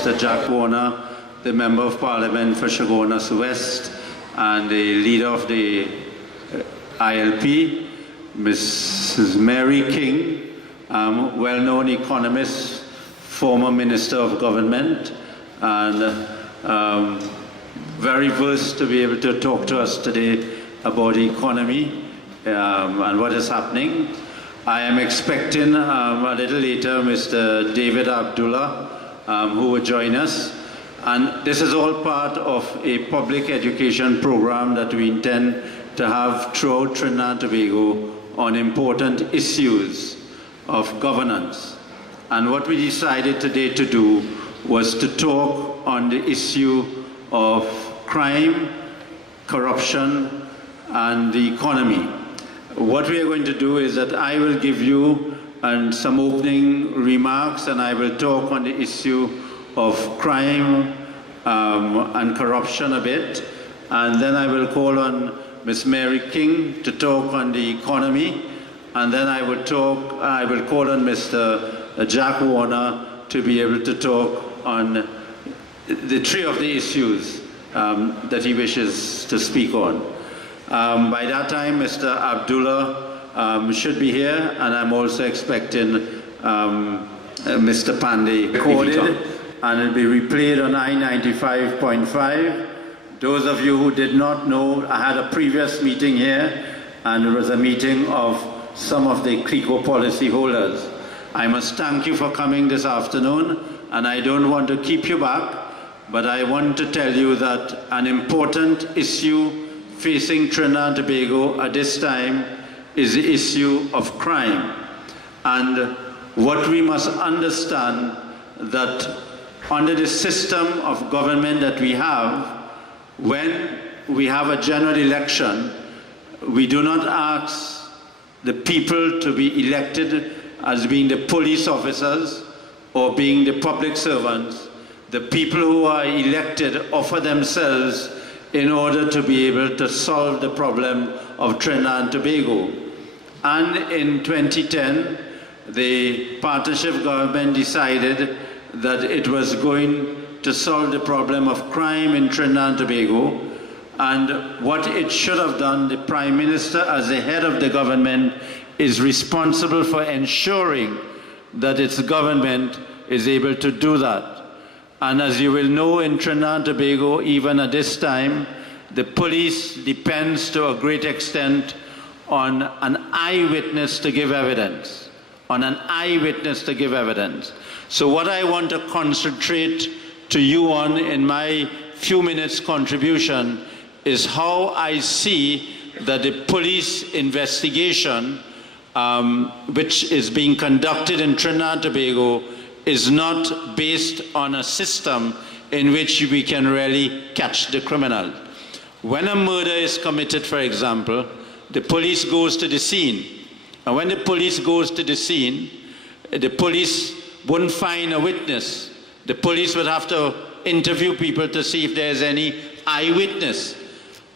Mr. Chaguanas, the Member of Parliament for Chaguanas West and the leader of the ILP, Mrs. Mary King, well-known economist, former Minister of Government, and very versed to be able to talk to us today about the economy and what is happening. I am expecting a little later Mr. David Abdullah, who will join us. And this is all part of a public education program that we intend to have throughout Trinidad and Tobago on important issues of governance. And what we decided today to do was to talk on the issue of crime, corruption, and the economy. What we are going to do is that I will give you some opening remarks, and I will talk on the issue of crime and corruption a bit, and then I will call on Ms. Mary King to talk on the economy, and then I will call on Mr. Chaguanas to be able to talk on the three of the issues that he wishes to speak on. By that time, Mr. Abdullah should be here, and I'm also expecting Mr. Pandey recorded, and it'll be replayed on I-95.5. Those of you who did not know, I had a previous meeting here, and it was a meeting of some of the CLICO policy holders. I must thank you for coming this afternoon, and I don't want to keep you back, but I want to tell you that an important issue facing Trinidad and Tobago at this time is the issue of crime. And what we must understand that under the system of government that we have, when we have a general election, we do not ask the people to be elected as being the police officers or being the public servants. The people who are elected offer themselves in order to be able to solve the problem of Trinidad and Tobago. And in 2010, the partnership government decided that it was going to solve the problem of crime in Trinidad and Tobago. And what it should have done, the Prime Minister, as the head of the government, is responsible for ensuring that its government is able to do that. And as you will know, in Trinidad and Tobago, even at this time, the police depends to a great extent on an eyewitness to give evidence, So what I want to concentrate to you on in my few minutes contribution is how I see that the police investigation, which is being conducted in Trinidad and Tobago, is not based on a system in which we can really catch the criminal. When a murder is committed, for example, the police goes to the scene. And when the police goes to the scene, the police wouldn't find a witness. The police would have to interview people to see if there's any eyewitness.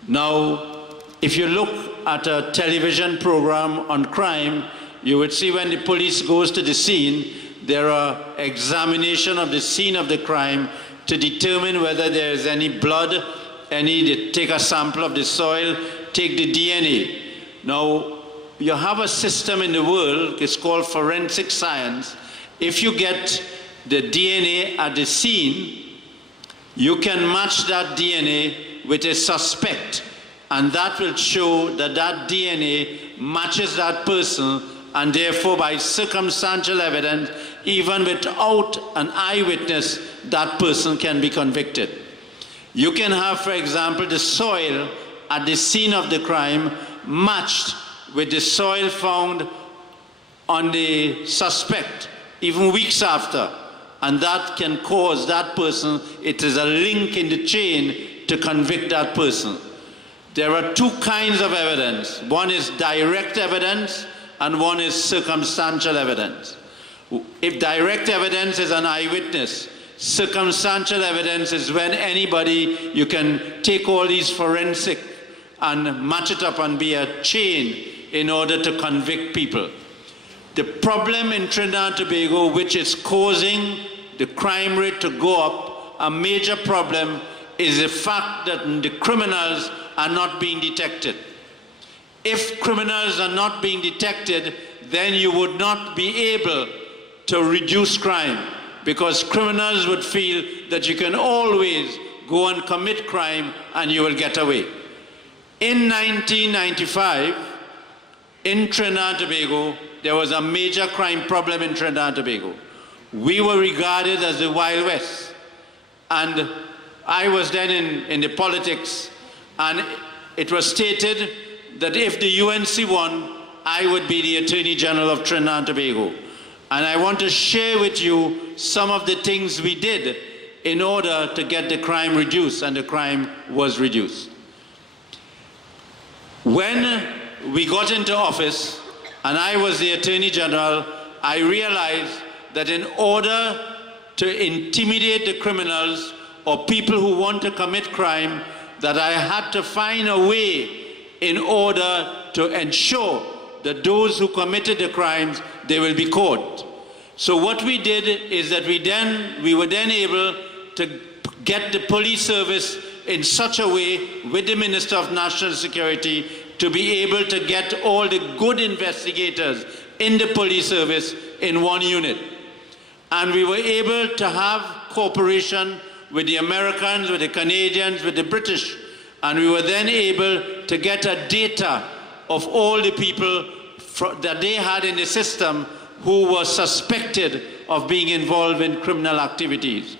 Now, if you look at a television program on crime, you would see when the police goes to the scene, there are examination of the scene of the crime to determine whether there is any blood, they take a sample of the soil, take the DNA. Now, you have a system in the world, it's called forensic science. If you get the DNA at the scene, you can match that DNA with a suspect, and that will show that that DNA matches that person, and therefore by circumstantial evidence, even without an eyewitness, that person can be convicted. You can have, for example, the soil at the scene of the crime matched with the soil found on the suspect, even weeks after, and that can cause that person, it is a link in the chain to convict that person. There are two kinds of evidence. One is direct evidence, and one is circumstantial evidence. If direct evidence is an eyewitness, circumstantial evidence is when anybody, you can take all these forensic and match it up and be a chain in order to convict people. The problem in Trinidad and Tobago, which is causing the crime rate to go up, a major problem is the fact that the criminals are not being detected. If criminals are not being detected, then you would not be able to reduce crime, because criminals would feel that you can always go and commit crime and you will get away. In 1995, in Trinidad and Tobago, there was a major crime problem in Trinidad and Tobago. We were regarded as the Wild West. And I was then in the politics, and it was stated that if the UNC won, I would be the Attorney General of Trinidad and Tobago. And I want to share with you some of the things we did in order to get the crime reduced, and the crime was reduced. When we got into office, and I was the Attorney General, I realized that in order to intimidate the criminals or people who want to commit crime, that I had to find a way in order to ensure that those who committed the crimes, they will be caught. So what we did is that we were then able to get the police service in such a way with the Minister of National Security to be able to get all the good investigators in the police service in one unit. And we were able to have cooperation with the Americans, with the Canadians, with the British. And we were then able to get a data of all the people that they had in the system who were suspected of being involved in criminal activities.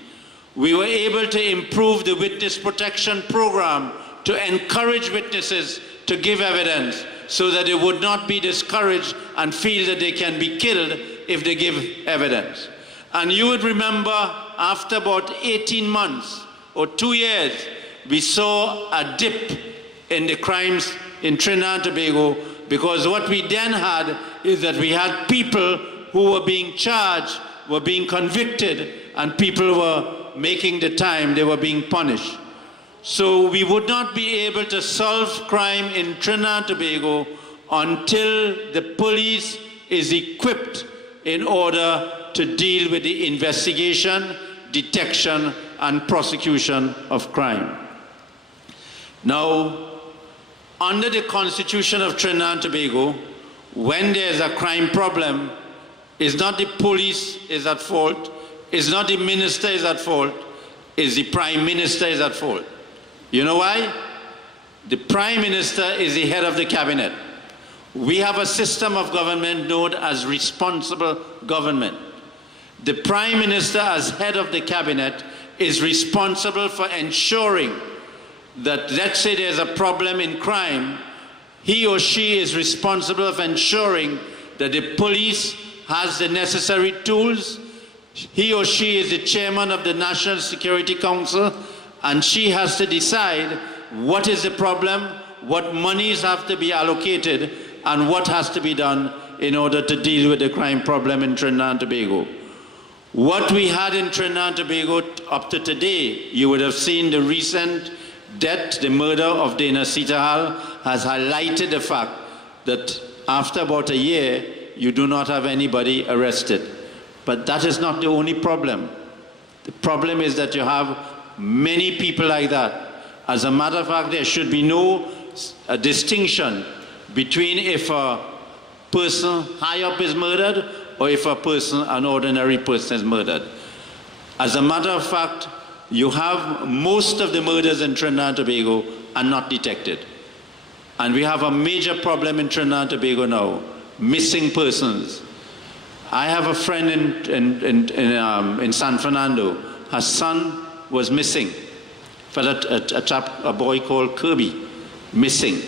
We were able to improve the witness protection program to encourage witnesses to give evidence so that they would not be discouraged and feel that they can be killed if they give evidence. And you would remember after about 18 months or 2 years, we saw a dip in the crimes in Trinidad and Tobago, because what we then had is that we had people who were being charged, were being convicted, and people were making the time, they were being punished. So we would not be able to solve crime in Trinidad and Tobago until the police is equipped in order to deal with the investigation, detection, and prosecution of crime. Now, under the Constitution of Trinidad and Tobago, when there's a crime problem, it's not the police is at fault, it's not the minister is at fault, it's the Prime Minister is at fault. You know why? The Prime Minister is the head of the cabinet. We have a system of government known as responsible government. The Prime Minister, as head of the cabinet, is responsible for ensuring that, let's say there's a problem in crime, he or she is responsible for ensuring that the police has the necessary tools. He or she is the chairman of the National Security Council, and she has to decide what is the problem, what monies have to be allocated, and what has to be done in order to deal with the crime problem in Trinidad and Tobago. What we had in Trinidad and Tobago up to today, you would have seen the recent death, the murder of Dana Sitahal, has highlighted the fact that after about a year, you do not have anybody arrested. But that is not the only problem. The problem is that you have many people like that. As a matter of fact, there should be no distinction between if a person high up is murdered or if a person, an ordinary person, is murdered. As a matter of fact, you have most of the murders in Trinidad and Tobago are not detected. And we have a major problem in Trinidad and Tobago now, missing persons. I have a friend in San Fernando. Her son was missing. A boy called Kirby, missing.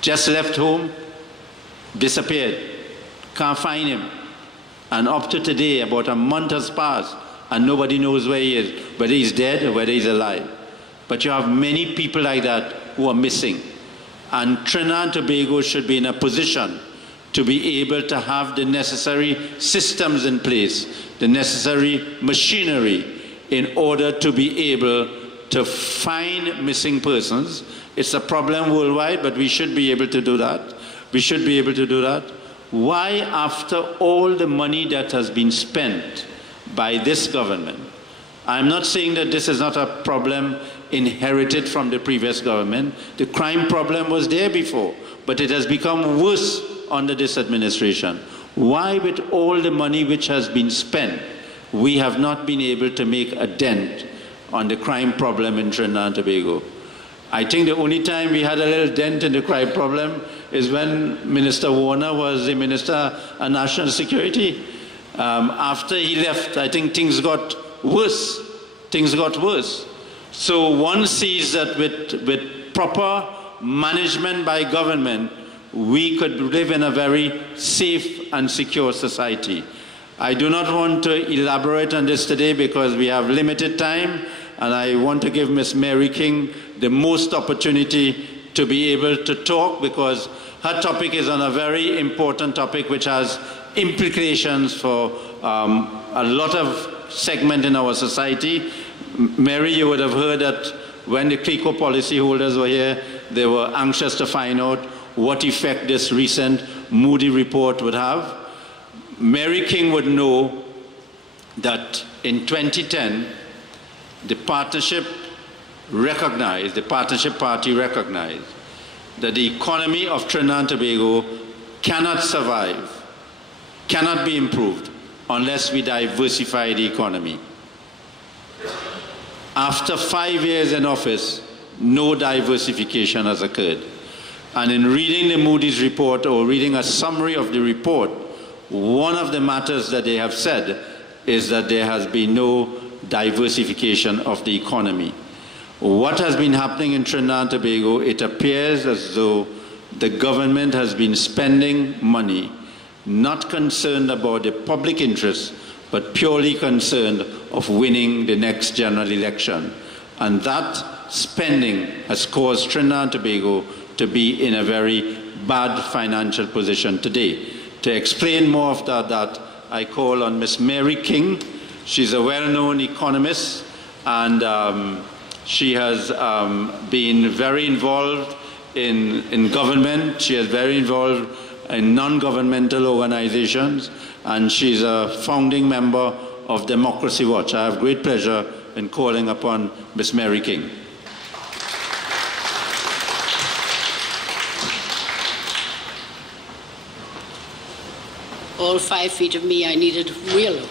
Just left home, disappeared. Can't find him. And up to today, about a month has passed, and nobody knows where he is, whether he's dead or whether he's alive. But you have many people like that who are missing. And Trinidad and Tobago should be in a position to be able to have the necessary systems in place, the necessary machinery in order to be able to find missing persons. It's a problem worldwide, but we should be able to do that. We should be able to do that. Why, after all the money that has been spent by this government. I'm not saying that this is not a problem inherited from the previous government. The crime problem was there before, but it has become worse under this administration. Why, with all the money which has been spent, we have not been able to make a dent on the crime problem in Trinidad and Tobago? I think the only time we had a little dent in the crime problem is when Minister Warner was the Minister of National Security. After he left, I think things got worse. Things got worse. So one sees that with proper management by government, we could live in a very safe and secure society. I do not want to elaborate on this today because we have limited time, and I want to give Ms. Mary King the most opportunity to be able to talk, because her topic is on a very important topic which has implications for a lot of segment in our society. Mary, you would have heard that when the CLICO policyholders were here, they were anxious to find out what effect this recent Moody report would have. Mary King would know that in 2010, the partnership party recognized that the economy of Trinidad and Tobago cannot survive, cannot be improved unless we diversify the economy. After 5 years in office, no diversification has occurred. And in reading the Moody's report or reading a summary of the report, one of the matters that they have said is that there has been no diversification of the economy. What has been happening in Trinidad and Tobago, it appears as though the government has been spending money, not concerned about the public interest, but purely concerned of winning the next general election. And that spending has caused Trinidad and Tobago to be in a very bad financial position today. To explain more of that, I call on Ms. Mary King. She's a well-known economist, and she has been very involved in government. She is very involved in non-governmental organizations, and she's a founding member of Democracy Watch. I have great pleasure in calling upon Ms. Mary King. All 5 feet of me, I needed real low.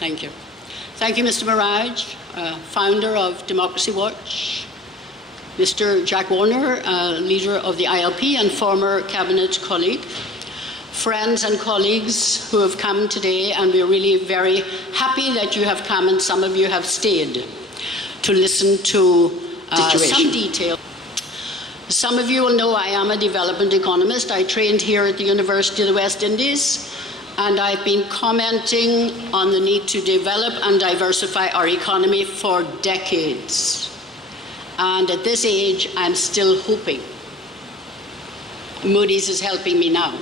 Thank you. Thank you, Mr. Maharaj, founder of Democracy Watch, Mr. Jack Warner, leader of the ILP and former cabinet colleague, friends and colleagues who have come today, and we're really very happy that you have come and some of you have stayed to listen to some detail. Some of you will know I am a development economist. I trained here at the University of the West Indies, and I've been commenting on the need to develop and diversify our economy for decades. And at this age, I'm still hoping. Moody's is helping me now.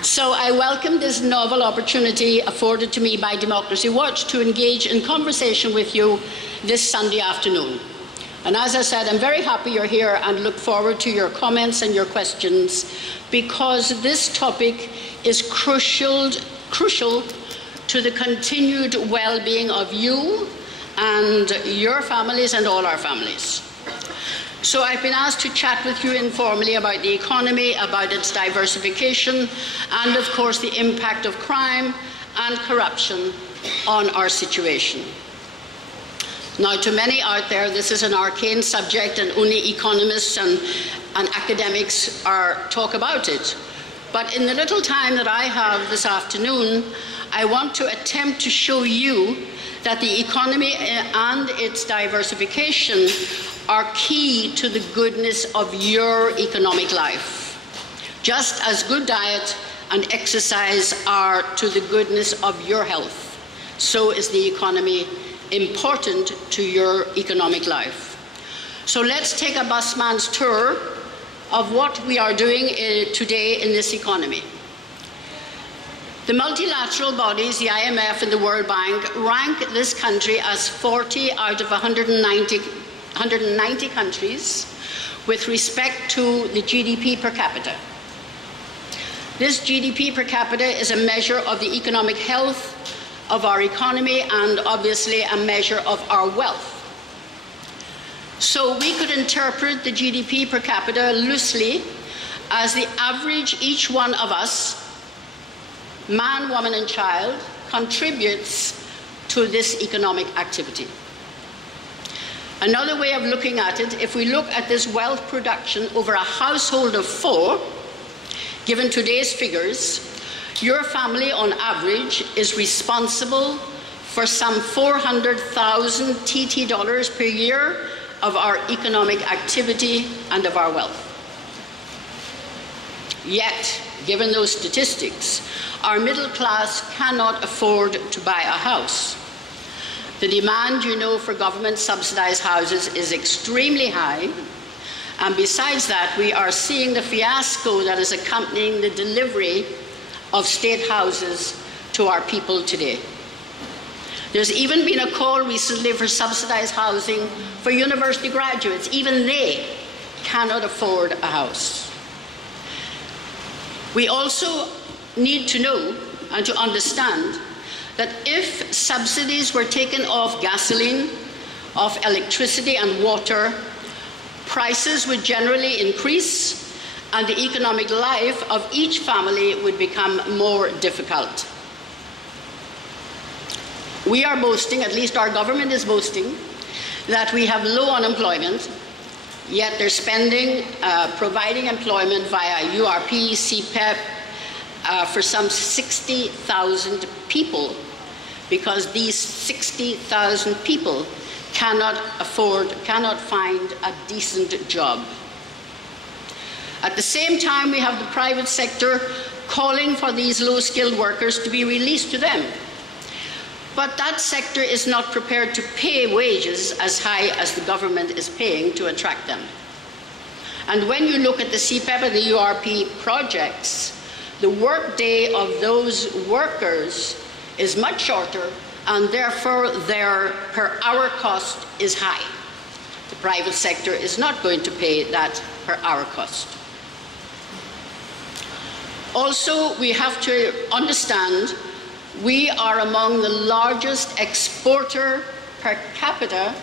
So I welcome this novel opportunity afforded to me by Democracy Watch to engage in conversation with you this Sunday afternoon. And as I said, I'm very happy you're here and look forward to your comments and your questions, because this topic is crucial to the continued well-being of you and your families and all our families. So I've been asked to chat with you informally about the economy, about its diversification, and of course the impact of crime and corruption on our situation. Now, to many out there, this is an arcane subject and only economists and academics talk about it. But in the little time that I have this afternoon, I want to attempt to show you that the economy and its diversification are key to the goodness of your economic life. Just as good diet and exercise are to the goodness of your health, so is the economy important to your economic life. So let's take a busman's tour of what we are doing today in this economy. The multilateral bodies, the IMF and the World Bank, rank this country as 40 out of 190 countries with respect to the GDP per capita. This GDP per capita is a measure of the economic health of our economy and obviously a measure of our wealth. So we could interpret the GDP per capita loosely as the average each one of us, man, woman, and child, contributes to this economic activity. Another way of looking at it, if we look at this wealth production over a household of 4, given today's figures, your family on average is responsible for some 400,000 TT dollars per year of our economic activity and of our wealth. Yet, given those statistics, our middle class cannot afford to buy a house. The demand, you know, for government subsidized houses is extremely high. And besides that, we are seeing the fiasco that is accompanying the delivery of state houses to our people today. There's even been a call recently for subsidized housing for university graduates. Even they cannot afford a house. We also need to know and to understand that if subsidies were taken off gasoline, off electricity and water, prices would generally increase and the economic life of each family would become more difficult. We are boasting, at least our government is boasting, that we have low unemployment, yet they're spending, providing employment via URP, CPEP, for some 60,000 people, because these 60,000 people cannot find a decent job. At the same time, we have the private sector calling for these low-skilled workers to be released to them. But that sector is not prepared to pay wages as high as the government is paying to attract them. And when you look at the CPEP and the URP projects, the workday of those workers is much shorter, and therefore their per hour cost is high. The private sector is not going to pay that per hour cost. Also, we have to understand we are among the largest exporter per capita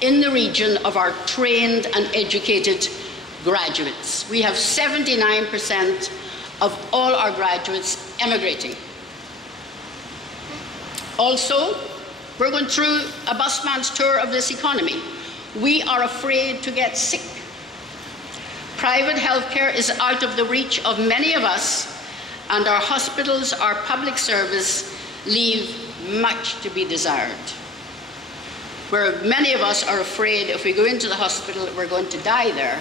in the region of our trained and educated graduates. We have 79% of all our graduates emigrating. Also, we're going through a busman's tour of this economy. We are afraid to get sick. Private healthcare is out of the reach of many of us, and our hospitals, our public service, leave much to be desired. Where many of us are afraid if we go into the hospital, we're going to die there,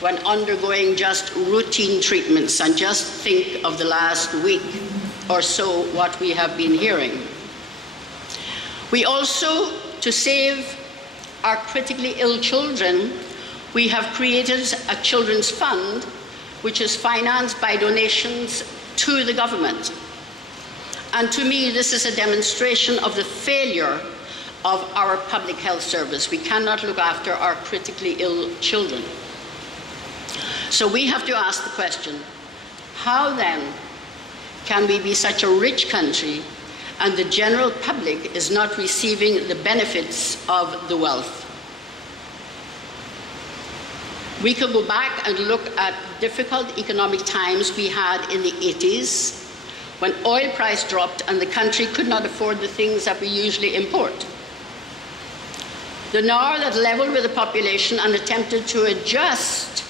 when undergoing just routine treatments. And just think of the last week or so what we have been hearing. We also, to save our critically ill children, we have created a children's fund which is financed by donations to the government. And to me, this is a demonstration of the failure of our public health service. We cannot look after our critically ill children. So we have to ask the question, how then can we be such a rich country and the general public is not receiving the benefits of the wealth? We could go back and look at difficult economic times we had in the 80s, when oil price dropped and the country could not afford the things that we usually import. The NAR that leveled with the population and attempted to adjust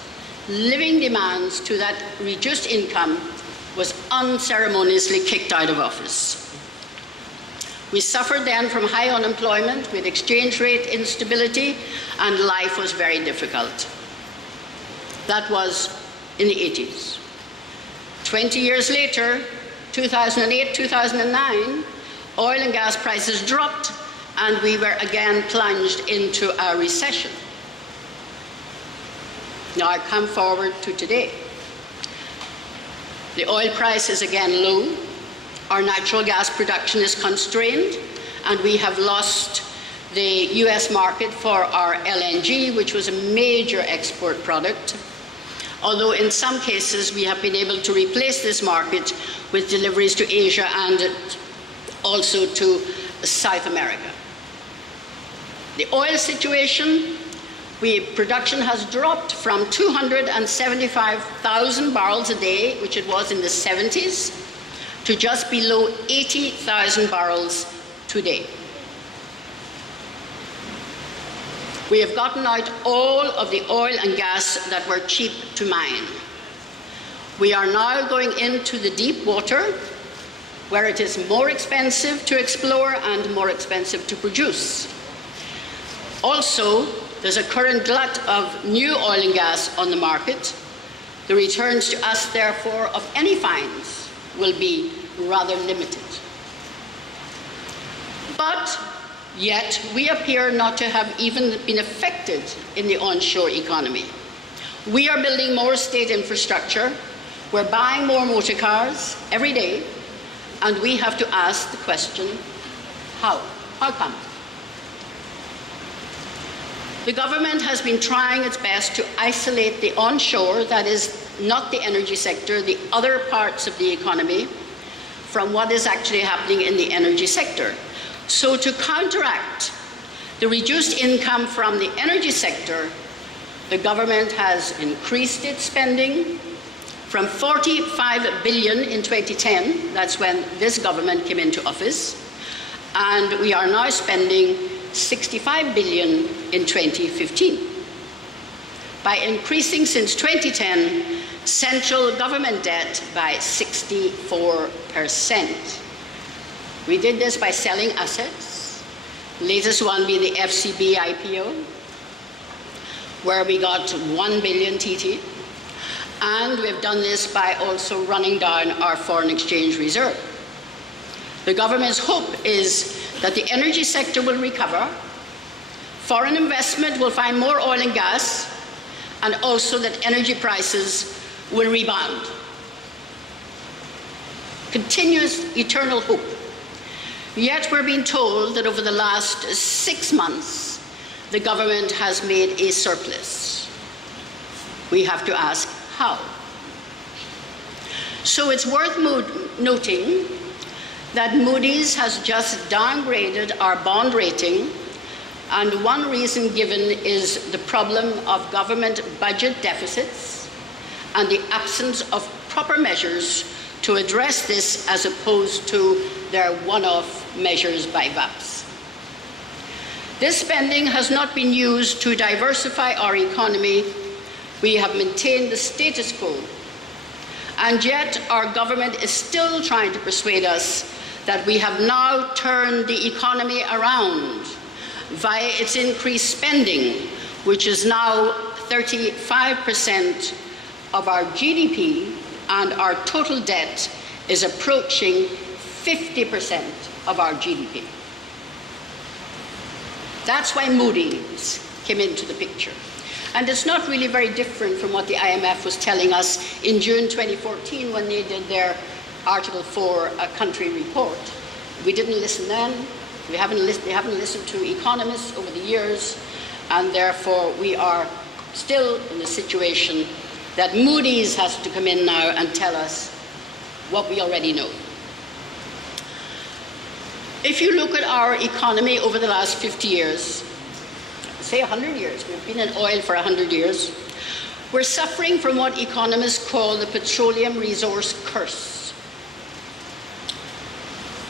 living demands to that reduced income was unceremoniously kicked out of office. We suffered then from high unemployment with exchange rate instability, and life was very difficult. That was in the 80s. 20 years later, 2008, 2009, oil and gas prices dropped and we were again plunged into a recession. Now I come forward to today. The oil price is again low. Our natural gas production is constrained, and we have lost the US market for our LNG, which was a major export product. Although in some cases we have been able to replace this market with deliveries to Asia and also to South America. The oil situation, production has dropped from 275,000 barrels a day, which it was in the 70s, to just below 80,000 barrels today. We have gotten out all of the oil and gas that were cheap to mine. We are now going into the deep water, where it is more expensive to explore and more expensive to produce. Also, there's a current glut of new oil and gas on the market. The returns to us, therefore, of any finds will be rather limited. But yet, we appear not to have even been affected in the onshore economy. We are building more state infrastructure. We're buying more motor cars every day, and we have to ask the question, how? How come? The government has been trying its best to isolate the onshore, that is not the energy sector, the other parts of the economy, from what is actually happening in the energy sector. So to counteract the reduced income from the energy sector, the government has increased its spending from 45 billion in 2010, that's when this government came into office, and we are now spending 65 billion in 2015. By increasing since 2010 central government debt by 64%. We did this by selling assets, latest one being the FCB IPO, where we got 1 billion TT, and we've done this by also running down our foreign exchange reserve. The government's hope is that the energy sector will recover, foreign investment will find more oil and gas, and also that energy prices will rebound. Continuous, eternal hope. Yet we're being told that over the last 6 months, the government has made a surplus. We have to ask how. So it's worth noting that Moody's has just downgraded our bond rating, and one reason given is the problem of government budget deficits and the absence of proper measures to address this, as opposed to their one-off measures by VAPs. This spending has not been used to diversify our economy. We have maintained the status quo, and yet our government is still trying to persuade us that we have now turned the economy around via its increased spending, which is now 35% of our GDP, and our total debt is approaching 50% of our GDP. That's why Moody's came into the picture. And it's not really very different from what the IMF was telling us in June 2014 when they did their Article 4 country report. We didn't listen then. They haven't listened to economists over the years, and therefore we are still in the situation that Moody's has to come in now and tell us what we already know. If you look at our economy over the last 50 years, say 100 years, we've been in oil for 100 years, we're suffering from what economists call the petroleum resource curse.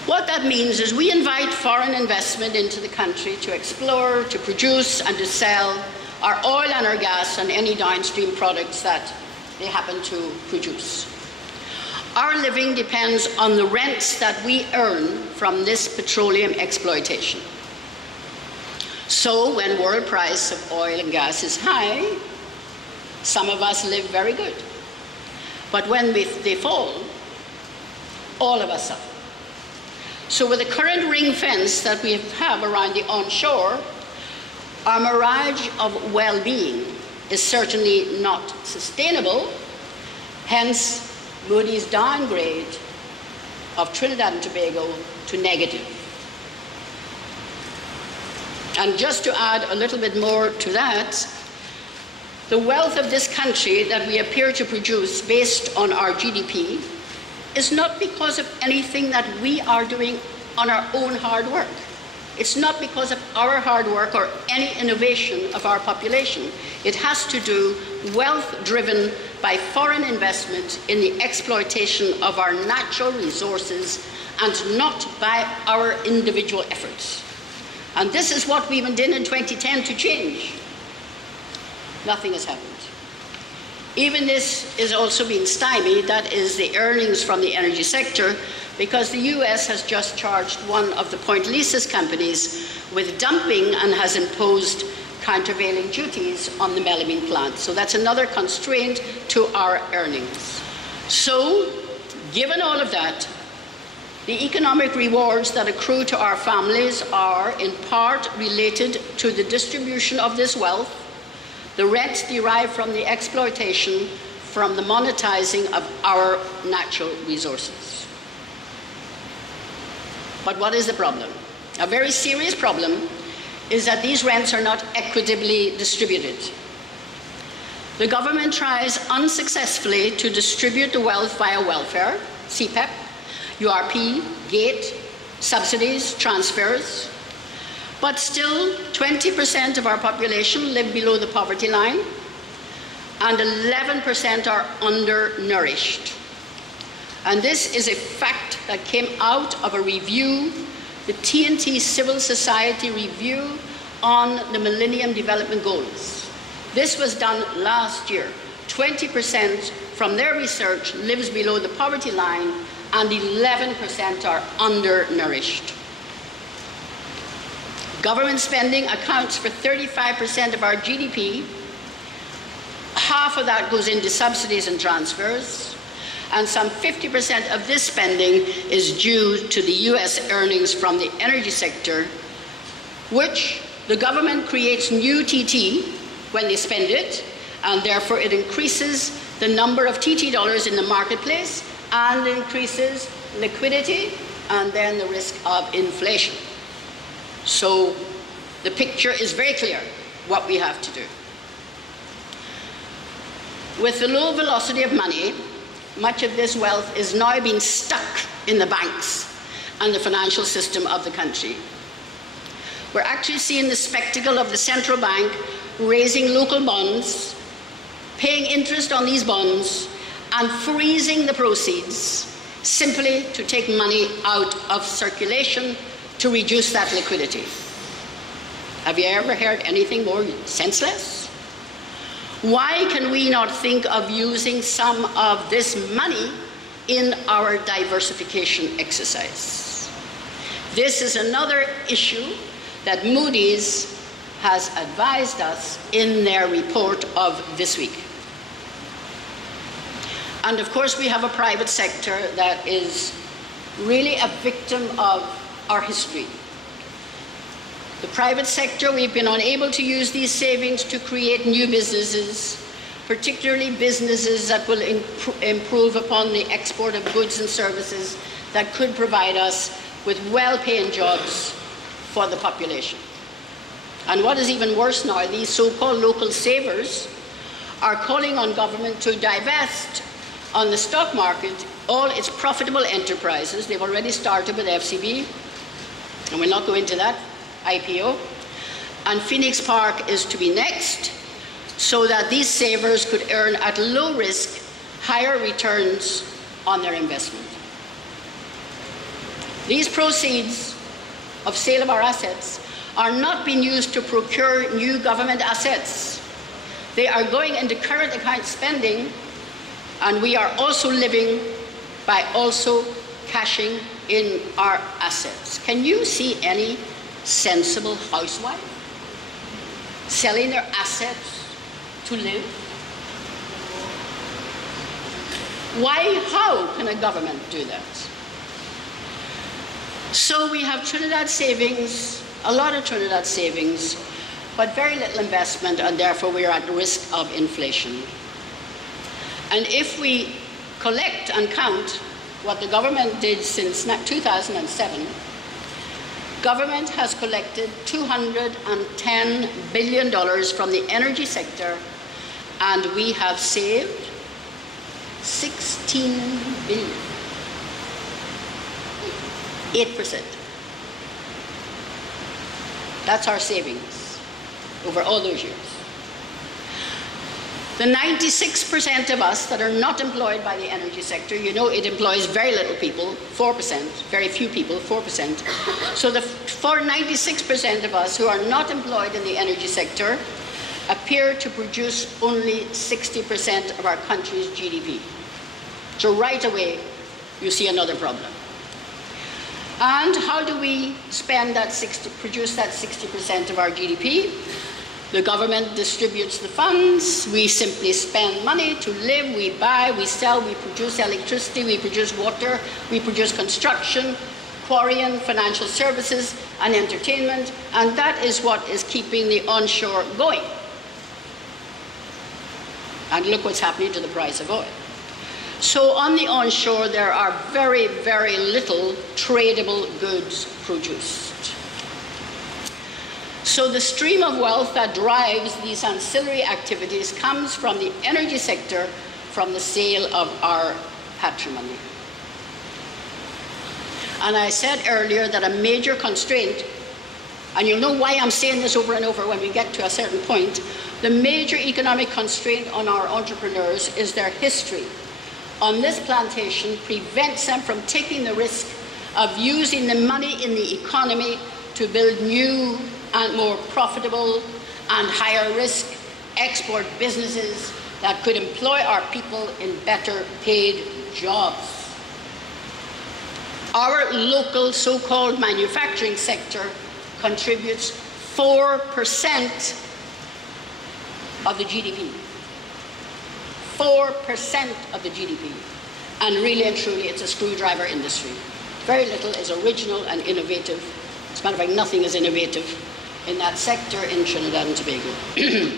What that means is we invite foreign investment into the country to explore, to produce, and to sell our oil and our gas and any downstream products that they happen to produce. Our living depends on the rents that we earn from this petroleum exploitation. So when world price of oil and gas is high, some of us live very good. But when they fall, all of us suffer. So with the current ring fence that we have around the onshore, our mirage of well-being is certainly not sustainable. Hence, Moody's downgrade of Trinidad and Tobago to negative. And just to add a little bit more to that, the wealth of this country that we appear to produce based on our GDP is not because of anything that we are doing on our own hard work. It's not because of our hard work or any innovation of our population. It has to do wealth driven by foreign investment in the exploitation of our natural resources and not by our individual efforts. And this is what we did in 2010 to change. Nothing has happened. Even this is also being stymied, that is the earnings from the energy sector, because the US has just charged one of the Point Lisa's companies with dumping and has imposed countervailing duties on the melamine plant. So that's another constraint to our earnings. So, given all of that, the economic rewards that accrue to our families are in part related to the distribution of this wealth, the rents derived from the exploitation, from the monetizing of our natural resources. But what is the problem? A very serious problem is that these rents are not equitably distributed. The government tries unsuccessfully to distribute the wealth via welfare, CPEP, URP, GATE, subsidies, transfers, but still 20% of our population live below the poverty line and 11% are undernourished. And this is a fact that came out of a review, the TNT Civil Society review on the Millennium Development Goals. This was done last year. 20% from their research lives below the poverty line and 11% are undernourished. Government spending accounts for 35% of our GDP. Half of that goes into subsidies and transfers, and some 50% of this spending is due to the US earnings from the energy sector, which the government creates new TT when they spend it, and therefore it increases the number of TT dollars in the marketplace and increases liquidity and then the risk of inflation. So the picture is very clear what we have to do. With the low velocity of money, much of this wealth is now being stuck in the banks and the financial system of the country. We're actually seeing the spectacle of the central bank raising local bonds, paying interest on these bonds, and freezing the proceeds simply to take money out of circulation to reduce that liquidity. Have you ever heard anything more senseless? Why can we not think of using some of this money in our diversification exercise? This is another issue that Moody's has advised us in their report of this week. And of course, we have a private sector that is really a victim of our history. The private sector, we've been unable to use these savings to create new businesses, particularly businesses that will improve upon the export of goods and services that could provide us with well-paying jobs for the population. And what is even worse now, these so-called local savers are calling on government to divest on the stock market all its profitable enterprises. They've already started with FCB, and we'll not go into that, IPO. And Phoenix Park is to be next, so that these savers could earn at low risk higher returns on their investment. These proceeds of sale of our assets are not being used to procure new government assets. They are going into current account spending, and we are also living by also cashing in our assets. Can you see any sensible housewife selling their assets to live? Why, how can a government do that? So we have Trinidad savings, a lot of Trinidad savings, but very little investment, and therefore we are at risk of inflation. And if we collect and count what the government did since 2007, government has collected $210 billion from the energy sector, and we have saved $16 billion. 8%. That's our savings over all those years. The 96% of us that are not employed by the energy sector, you know, it employs very little people, 4%, very few people, 4%. So for 96% of us who are not employed in the energy sector appear to produce only 60% of our country's GDP. So right away, you see another problem. And how do we produce that 60% of our GDP? The government distributes the funds, we simply spend money to live, we buy, we sell, we produce electricity, we produce water, we produce construction, quarrying, financial services, and entertainment, and that is what is keeping the onshore going. And look what's happening to the price of oil. So on the onshore, there are very, very little tradable goods produced. So the stream of wealth that drives these ancillary activities comes from the energy sector, from the sale of our patrimony. And I said earlier that a major constraint, and you'll know why I'm saying this over and over when we get to a certain point, the major economic constraint on our entrepreneurs is their history on this plantation prevents them from taking the risk of using the money in the economy to build new and more profitable and higher risk export businesses that could employ our people in better paid jobs. Our local so-called manufacturing sector contributes 4% of the GDP. 4% of the GDP. And really and truly, it's a screwdriver industry. Very little is original and innovative. As a matter of fact, nothing is innovative in that sector in Trinidad and Tobago.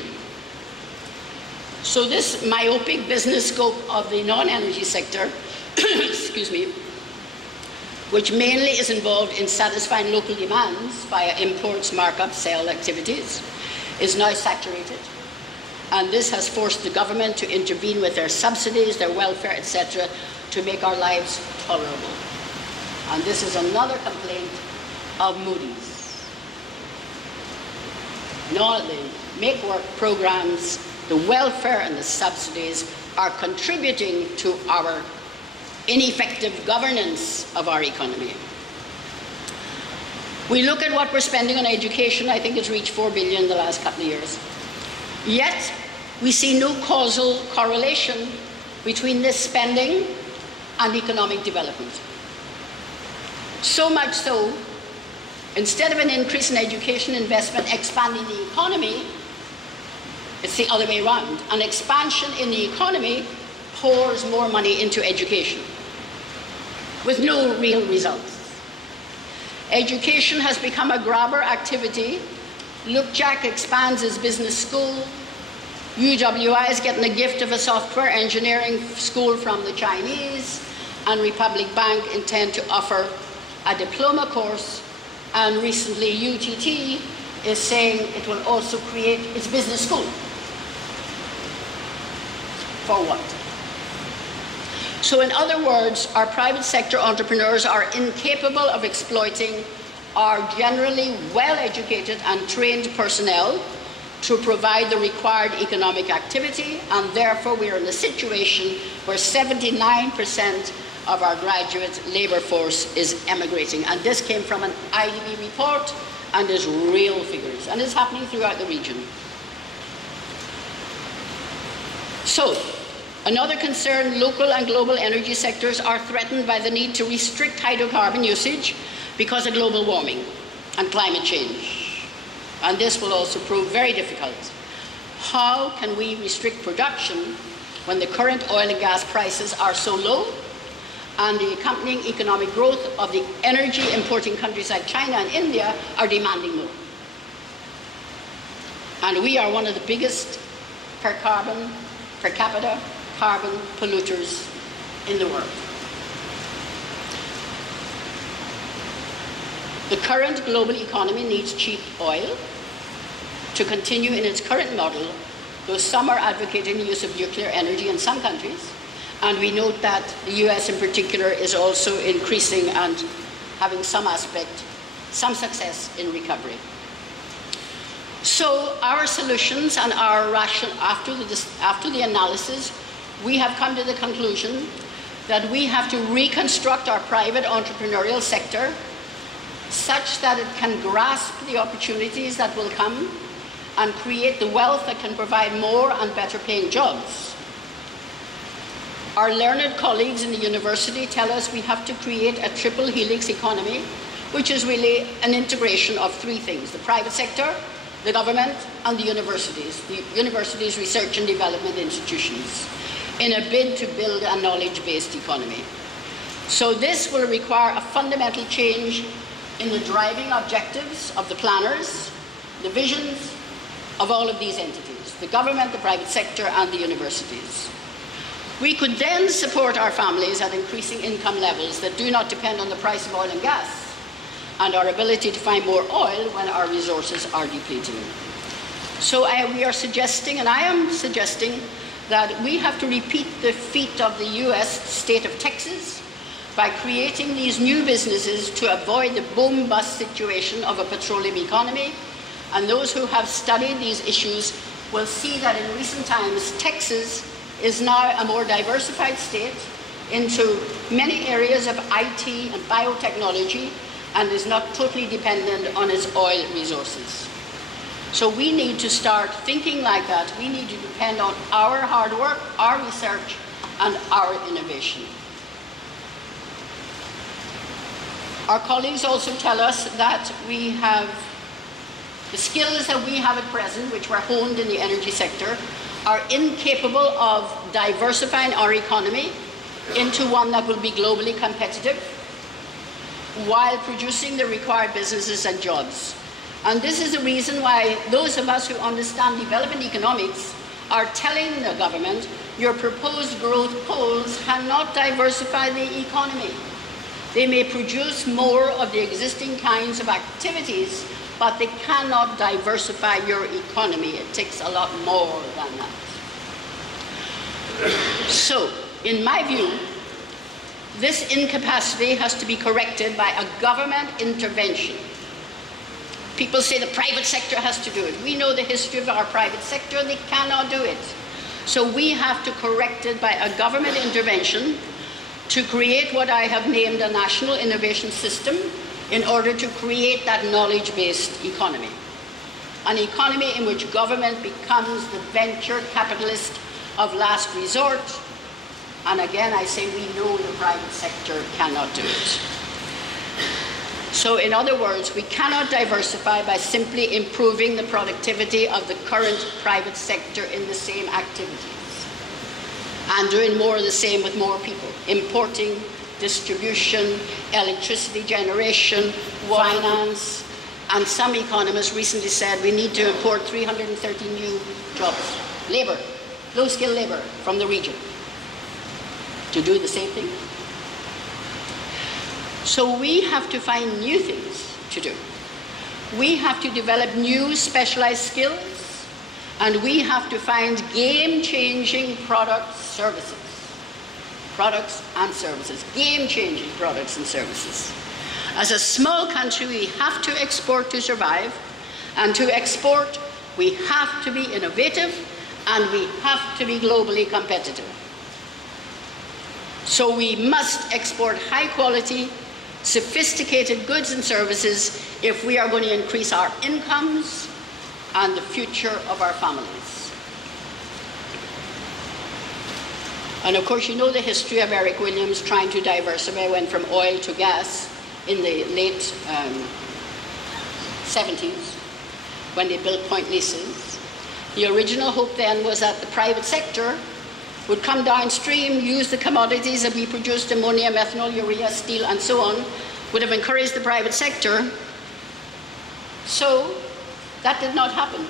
So this myopic business scope of the non-energy sector, excuse me, which mainly is involved in satisfying local demands via imports, markup, sale activities, is now saturated. And this has forced the government to intervene with their subsidies, their welfare, etc., to make our lives tolerable. And this is another complaint of Moody's. None of the make-work programs, the welfare and the subsidies are contributing to our ineffective governance of our economy. We look at what we're spending on education. I think it's reached $4 billion in the last couple of years. Yet, we see no causal correlation between this spending and economic development. So much so, instead of an increase in education investment expanding the economy, it's the other way around. An expansion in the economy pours more money into education with no real results. Education has become a grabber activity. Look, Jack expands his business school. UWI is getting the gift of a software engineering school from the Chinese, and Republic Bank intend to offer a diploma course, and recently UTT is saying it will also create its business school. For what? So in other words, our private sector entrepreneurs are incapable of exploiting our generally well-educated and trained personnel to provide the required economic activity, and therefore we are in a situation where 79% of our graduate labour force is emigrating. And this came from an IDB report and is real figures, and it's happening throughout the region. So, another concern, local and global energy sectors are threatened by the need to restrict hydrocarbon usage because of global warming and climate change. And this will also prove very difficult. How can we restrict production when the current oil and gas prices are so low and the accompanying economic growth of the energy importing countries like China and India are demanding more? And we are one of the biggest per capita carbon polluters in the world. The current global economy needs cheap oil to continue in its current model, though some are advocating the use of nuclear energy in some countries. And we note that the US in particular is also increasing and having some success in recovery. So our solutions and our ration, after the analysis, we have come to the conclusion that we have to reconstruct our private entrepreneurial sector such that it can grasp the opportunities that will come and create the wealth that can provide more and better paying jobs. Our learned colleagues in the university tell us we have to create a triple helix economy, which is really an integration of three things: the private sector, the government, and the universities' research and development institutions, in a bid to build a knowledge-based economy. So this will require a fundamental change in the driving objectives of the planners, the visions of all of these entities: the government, the private sector, and the universities. We could then support our families at increasing income levels that do not depend on the price of oil and gas, and our ability to find more oil when our resources are depleting. So we are suggesting, and I am suggesting, that we have to repeat the feat of the US state of Texas by creating these new businesses to avoid the boom-bust situation of a petroleum economy. And those who have studied these issues will see that in recent times, Texas is now a more diversified state into many areas of IT and biotechnology, and is not totally dependent on its oil resources. So we need to start thinking like that. We need to depend on our hard work, our research, and our innovation. Our colleagues also tell us that we have the skills that we have at present, which were honed in the energy sector, are incapable of diversifying our economy into one that will be globally competitive while producing the required businesses and jobs. And this is the reason why those of us who understand development economics are telling the government, your proposed growth goals cannot diversify the economy. They may produce more of the existing kinds of activities, but they cannot diversify your economy. It takes a lot more than that. So, in my view, this incapacity has to be corrected by a government intervention. People say the private sector has to do it. We know the history of our private sector. They cannot do it. So we have to correct it by a government intervention to create what I have named a national innovation system in order to create that knowledge-based economy. An economy in which government becomes the venture capitalist of last resort. And again, I say we know the private sector cannot do it. So in other words, we cannot diversify by simply improving the productivity of the current private sector in the same activities and doing more of the same with more people: importing, distribution, electricity generation, finance. And some economists recently said we need to import 330 new jobs, labor, low-skilled labor from the region to do the same thing. So we have to find new things to do. We have to develop new specialized skills, and we have to find game-changing products and services, game-changing products and services. As a small country, we have to export to survive, and to export, we have to be innovative, and we have to be globally competitive. So we must export high-quality, sophisticated goods and services if we are going to increase our incomes and the future of our families. And of course, you know the history of Eric Williams trying to diversify, went from oil to gas in the late 70s when they built Point Leases. The original hope then was that the private sector would come downstream, use the commodities that we produced, ammonia, methanol, urea, steel, and so on, would have encouraged the private sector. So that did not happen.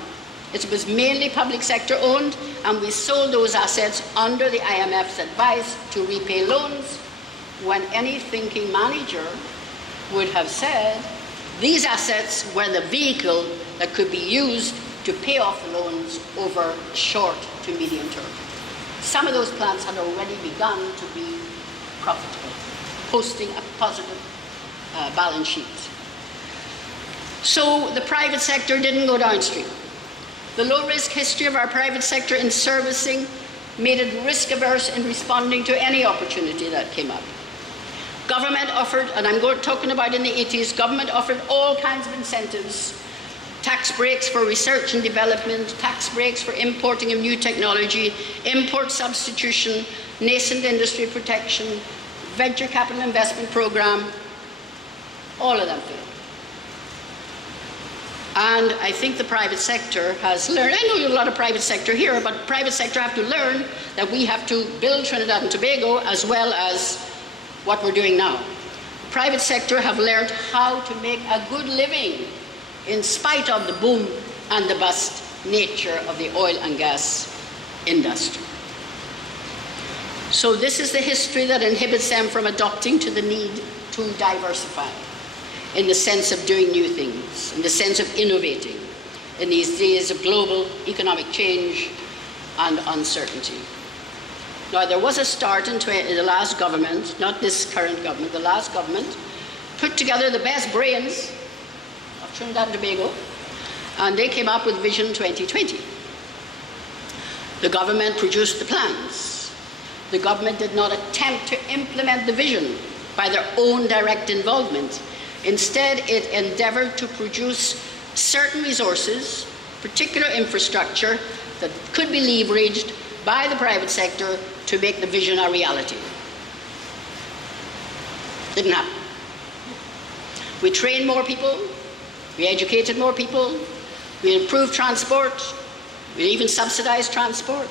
It was mainly public sector owned, and we sold those assets under the IMF's advice to repay loans, when any thinking manager would have said these assets were the vehicle that could be used to pay off the loans over short to medium term. Some of those plants had already begun to be profitable, posting a positive balance sheet. So the private sector didn't go downstream. The low-risk history of our private sector in servicing made it risk-averse in responding to any opportunity that came up. Government offered, and I'm talking about in the 80s, government offered all kinds of incentives. Tax breaks for research and development, tax breaks for importing of new technology, import substitution, nascent industry protection, venture capital investment program, all of them failed. And I think the private sector has learned, I know there's a lot of private sector here, but private sector have to learn that we have to build Trinidad and Tobago as well as what we're doing now. The private sector have learned how to make a good living in spite of the boom and the bust nature of the oil and gas industry. So this is the history that inhibits them from adopting to the need to diversify in the sense of doing new things, in the sense of innovating in these days of global economic change and uncertainty. Now, there was a start in the last government, not this current government, the last government, put together the best brains of Trinidad and Tobago, and they came up with Vision 2020. The government produced the plans. The government did not attempt to implement the vision by their own direct involvement. Instead, it endeavored to produce certain resources, particular infrastructure, that could be leveraged by the private sector to make the vision a reality. Didn't happen. We trained more people, we educated more people, we improved transport, we even subsidized transport.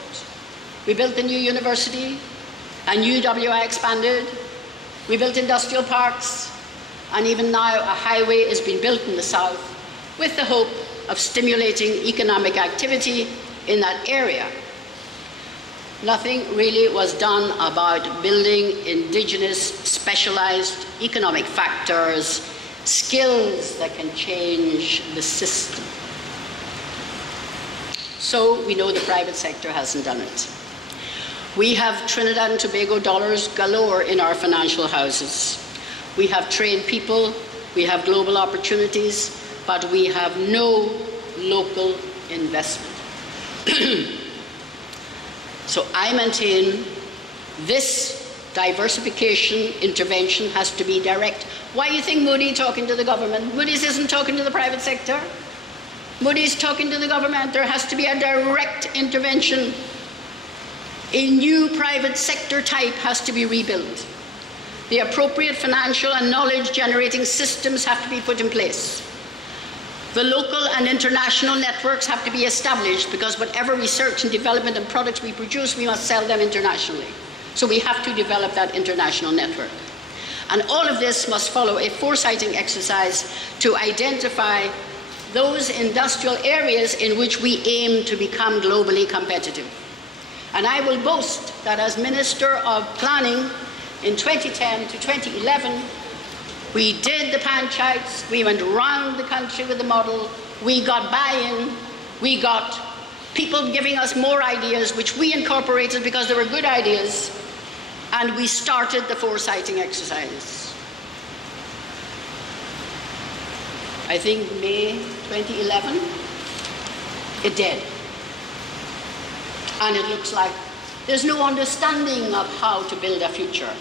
We built a new university, a new WI expanded, we built industrial parks, and even now a highway is being built in the south with the hope of stimulating economic activity in that area. Nothing really was done about building indigenous, specialized economic factors, skills that can change the system. So we know the private sector hasn't done it. We have Trinidad and Tobago dollars galore in our financial houses. We have trained people, we have global opportunities, but we have no local investment. So I maintain this diversification intervention has to be direct. Why do you think Moody's talking to the government? Moody's isn't talking to the private sector. Moody's talking to the government. There has to be a direct intervention. A new private sector type has to be rebuilt. The appropriate financial and knowledge generating systems have to be put in place. The local and international networks have to be established, because whatever research and development and products we produce, we must sell them internationally. So we have to develop that international network. And all of this must follow a foresighting exercise to identify those industrial areas in which we aim to become globally competitive. And I will boast that as Minister of Planning in 2010 to 2011, we did the panchayats, we went around the country with the model, we got buy-in, we got people giving us more ideas, which we incorporated because they were good ideas, and we started the foresighting exercise. I think May 2011, it did. And it looks like there's no understanding of how to build a future.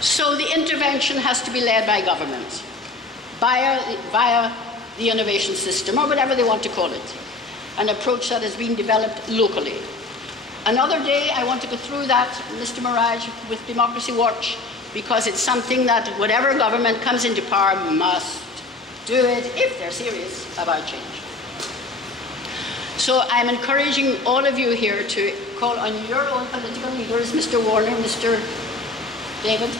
So the intervention has to be led by government, via the innovation system, or whatever they want to call it, an approach that is being developed locally. Another day I want to go through that, Mr. Maharaj, with Democracy Watch, because it's something that whatever government comes into power must do it if they're serious about change. So I'm encouraging all of you here to call on your own political leaders, Mr. Warner, Mr. David,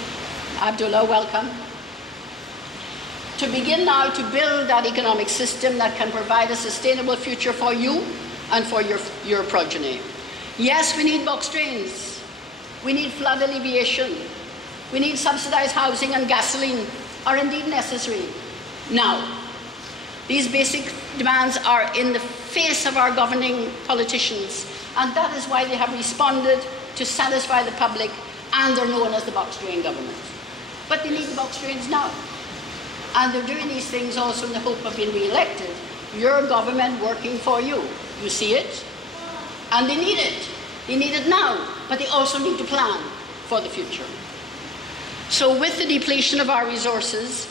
Abdullah, welcome, to begin now to build that economic system that can provide a sustainable future for you and for your progeny. Yes, we need box drains. We need flood alleviation. We need subsidized housing and gasoline are indeed necessary. Now, these basic demands are in the face of our governing politicians, and that is why they have responded to satisfy the public, and they're known as the box drain government. But they need the box drains now. And they're doing these things also in the hope of being re-elected, your government working for you. You see it? And they need it. They need it now, but they also need to plan for the future. So with the depletion of our resources,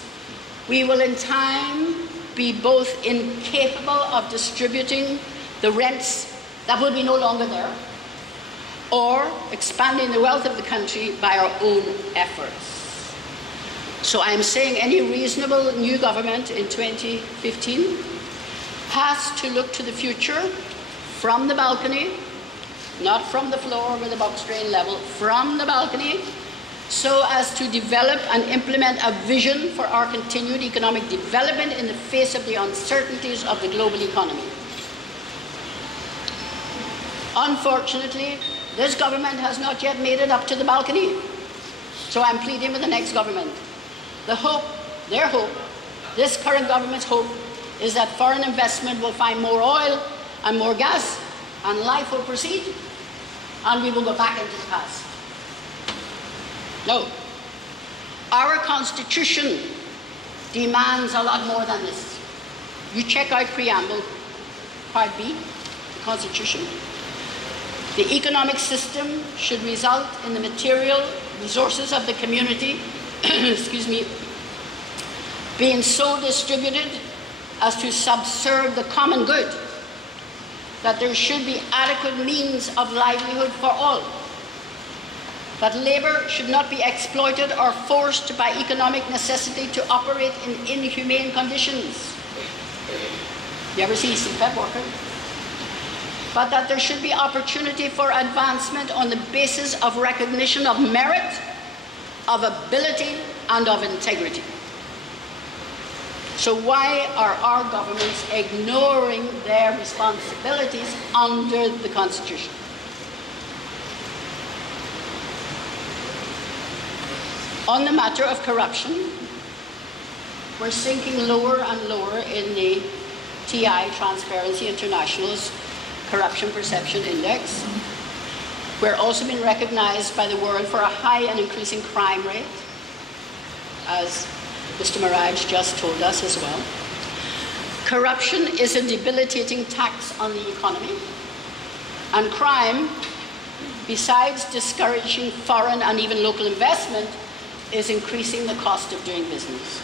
we will in time be both incapable of distributing the rents that will be no longer there, or expanding the wealth of the country by our own efforts. So I'm saying any reasonable new government in 2015 has to look to the future from the balcony, not from the floor with a box drain level, from the balcony, so as to develop and implement a vision for our continued economic development in the face of the uncertainties of the global economy. Unfortunately, this government has not yet made it up to the balcony. So I'm pleading with the next government. The hope, their hope, this current government's hope, is that foreign investment will find more oil and more gas, and life will proceed, and we will go back into the past. No. Our Constitution demands a lot more than this. You check out Preamble, Part B, the Constitution. The economic system should result in the material resources of the community excuse me, being so distributed as to subserve the common good, that there should be adequate means of livelihood for all, that labor should not be exploited or forced by economic necessity to operate in inhumane conditions. You ever see CPEP worker? But that there should be opportunity for advancement on the basis of recognition of merit, of ability, and of integrity. So why are our governments ignoring their responsibilities under the Constitution? On the matter of corruption, we're sinking lower and lower in the TI, Transparency International's Corruption Perception Index. We're also being recognized by the world for a high and increasing crime rate, as Mr. Maharaj just told us as well. Corruption is a debilitating tax on the economy, and crime, besides discouraging foreign and even local investment, is increasing the cost of doing business.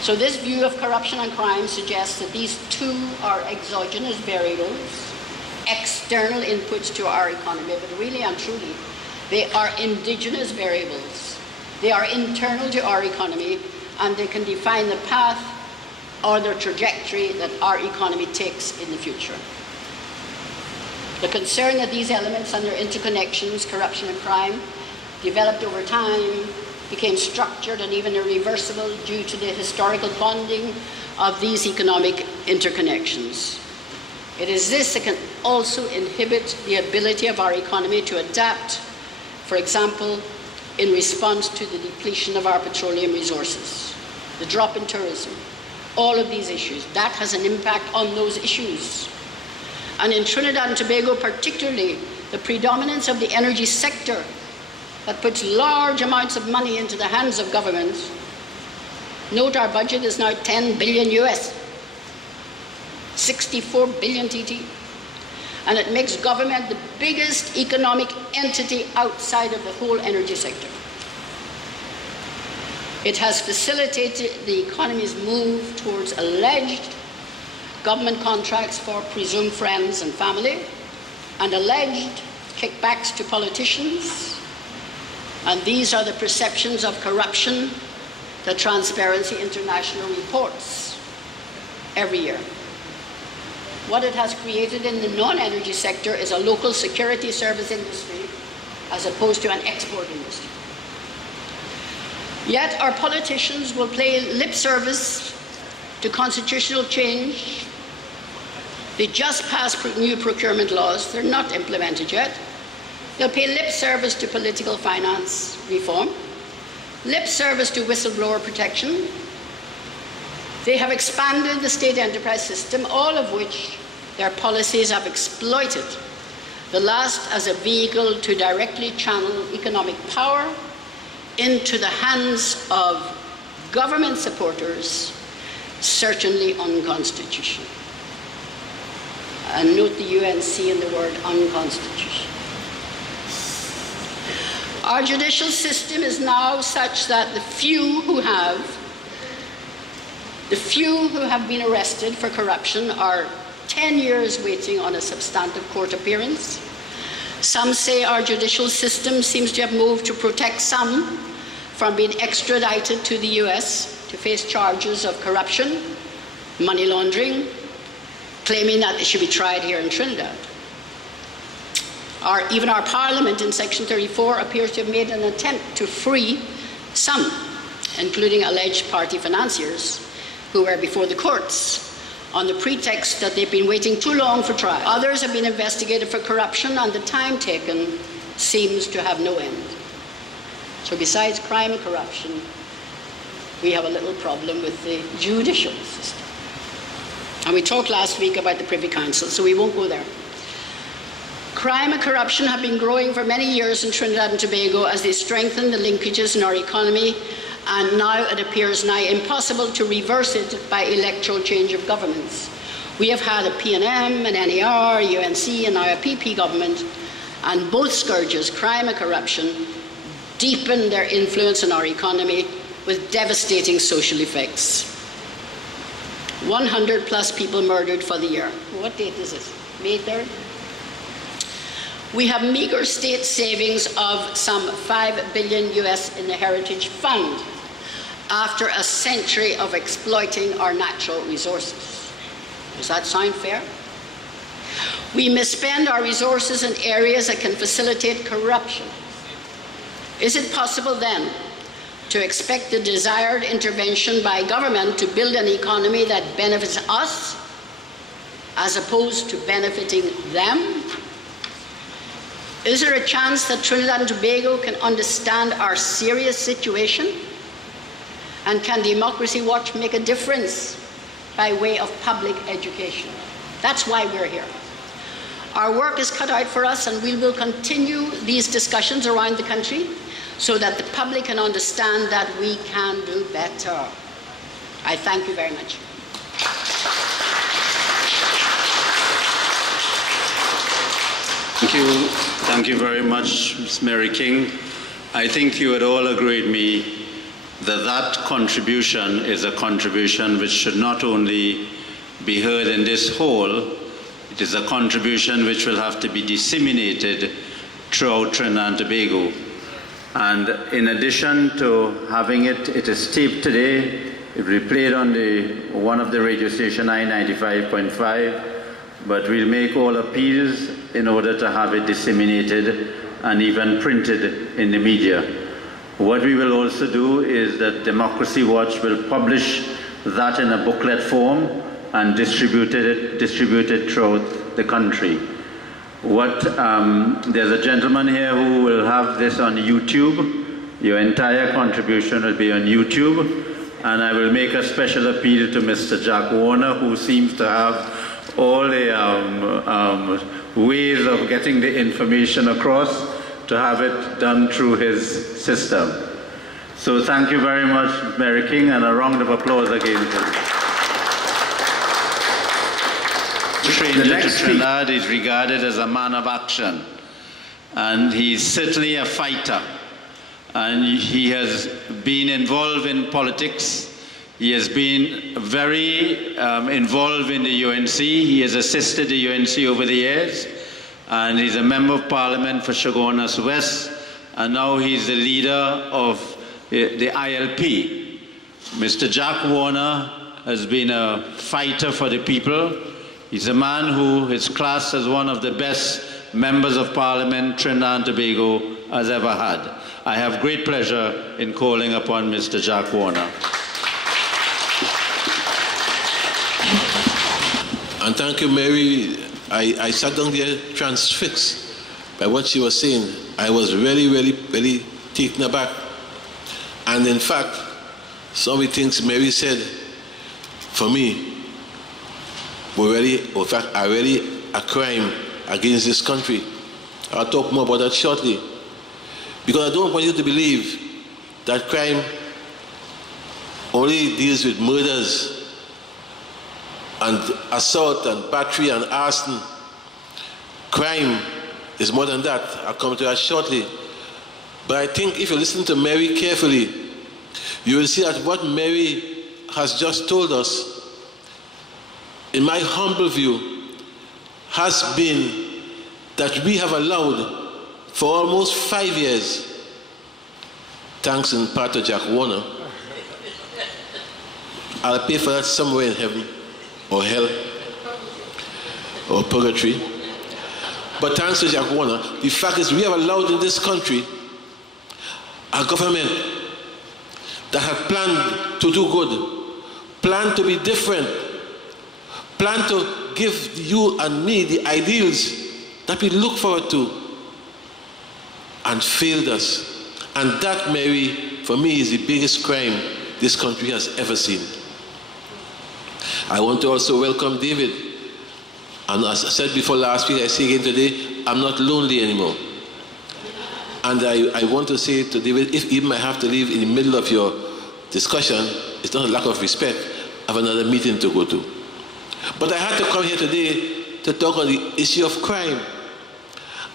So this view of corruption and crime suggests that these two are exogenous variables, external inputs to our economy, but really and truly, they are indigenous variables. They are internal to our economy, and they can define the path or the trajectory that our economy takes in the future. The concern that these elements and their interconnections, corruption and crime, developed over time, became structured and even irreversible due to the historical bonding of these economic interconnections. It is this that can also inhibit the ability of our economy to adapt, for example, in response to the depletion of our petroleum resources, the drop in tourism, all of these issues. That has an impact on those issues. And in Trinidad and Tobago particularly, the predominance of the energy sector that puts large amounts of money into the hands of governments. Note our budget is now 10 billion US, 64 billion TT. And it makes government the biggest economic entity outside of the whole energy sector. It has facilitated the economy's move towards alleged government contracts for presumed friends and family, and alleged kickbacks to politicians. And these are the perceptions of corruption that Transparency International reports every year. What it has created in the non-energy sector is a local security service industry as opposed to an export industry. Yet our politicians will pay lip service to constitutional change. They just passed new procurement laws. They're not implemented yet. They'll pay lip service to political finance reform, lip service to whistleblower protection. They have expanded the state enterprise system, all of which their policies have exploited, the last as a vehicle to directly channel economic power into the hands of government supporters certainly unconstitutional. And note the UNC in the word unconstitutional. Our judicial system is now such that the few who have been arrested for corruption are 10 years waiting on a substantive court appearance. Some say our judicial system seems to have moved to protect some from being extradited to the US to face charges of corruption, money laundering, claiming that they should be tried here in Trinidad. Even our Parliament in Section 34 appears to have made an attempt to free some, including alleged party financiers, who were before the courts on the pretext that they've been waiting too long for trial. Others have been investigated for corruption, and the time taken seems to have no end. So besides crime and corruption, we have a little problem with the judicial system. And we talked last week about the Privy Council, so we won't go there. Crime and corruption have been growing for many years in Trinidad and Tobago as they strengthen the linkages in our economy, and now it appears nigh impossible to reverse it by electoral change of governments. We have had a PNM, an NER, UNC, and now a PP government, and both scourges, crime and corruption, deepen their influence on our economy with devastating social effects. 100 plus people murdered for the year. What date is this? May 3rd? We have meager state savings of some $5 billion US in the Heritage Fund after a century of exploiting our natural resources. Does that sound fair? We misspend our resources in areas that can facilitate corruption. Is it possible then to expect the desired intervention by government to build an economy that benefits us as opposed to benefiting them? Is there a chance that Trinidad and Tobago can understand our serious situation? And can Democracy Watch make a difference by way of public education? That's why we're here. Our work is cut out for us, and we will continue these discussions around the country so that the public can understand that we can do better. I thank you very much. Thank you very much, Ms. Mary King. I think you would all agree with me that that contribution is a contribution which should not only be heard in this hall, it is a contribution which will have to be disseminated throughout Trinidad and Tobago. And in addition to having it is taped today, it will be played on one of the radio stations, I-95.5, but we'll make all appeals in order to have it disseminated and even printed in the media. What we will also do is that Democracy Watch will publish that in a booklet form and distribute it throughout the country. There's a gentleman here who will have this on YouTube. Your entire contribution will be on YouTube. And I will make a special appeal to Mr. Jack Warner, who seems to have all the ways of getting the information across, to have it done through his system. So thank you very much, Mary King, and a round of applause again. Stranger to Trinidad is regarded as a man of action, and he's certainly a fighter, and he has been involved in politics. He has been very involved in the UNC. He has assisted the UNC over the years, and he's a member of Parliament for Chaguanas West, and now he's the leader of the ILP. Mr. Jack Warner has been a fighter for the people. He's a man who is classed as one of the best members of Parliament Trinidad and Tobago has ever had. I have great pleasure in calling upon Mr. Jack Warner. And thank you, Mary. I sat down there transfixed by what she was saying. I was really taken aback. And in fact, some of the things Mary said, for me, were really a crime against this country. I'll talk more about that shortly. Because I don't want you to believe that crime only deals with murders and assault and battery and arson. Crime is more than that. I'll come to that shortly. But I think if you listen to Mary carefully, you will see that what Mary has just told us, in my humble view, has been that we have allowed for almost 5 years, thanks in part to Chaguanas. I'll pay for that somewhere in heaven or hell or purgatory. But thanks to Chaguanas, the fact is we have allowed in this country a government that had planned to do good, planned to be different, planned to give you and me the ideals that we look forward to, and failed us. And that, Mary, for me, is the biggest crime this country has ever seen. I want to also welcome David. And as I said before last week, I say again today, I'm not lonely anymore. And I want to say to David, if even I have to leave in the middle of your discussion, it's not a lack of respect. I have another meeting to go to. But I had to come here today to talk on the issue of crime.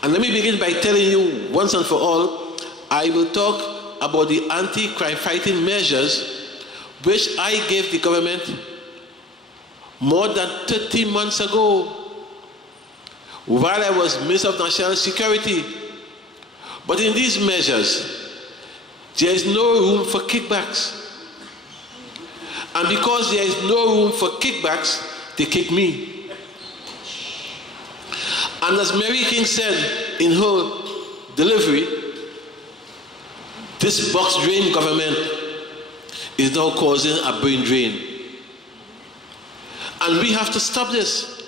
And let me begin by telling you once and for all, I will talk about the anti-crime fighting measures which I gave the government more than 30 months ago while I was Minister of National Security. But in these measures, there is no room for kickbacks. And because there is no room for kickbacks, they kick me. And as Mary King said in her delivery, this box drain government is now causing a brain drain. And we have to stop this.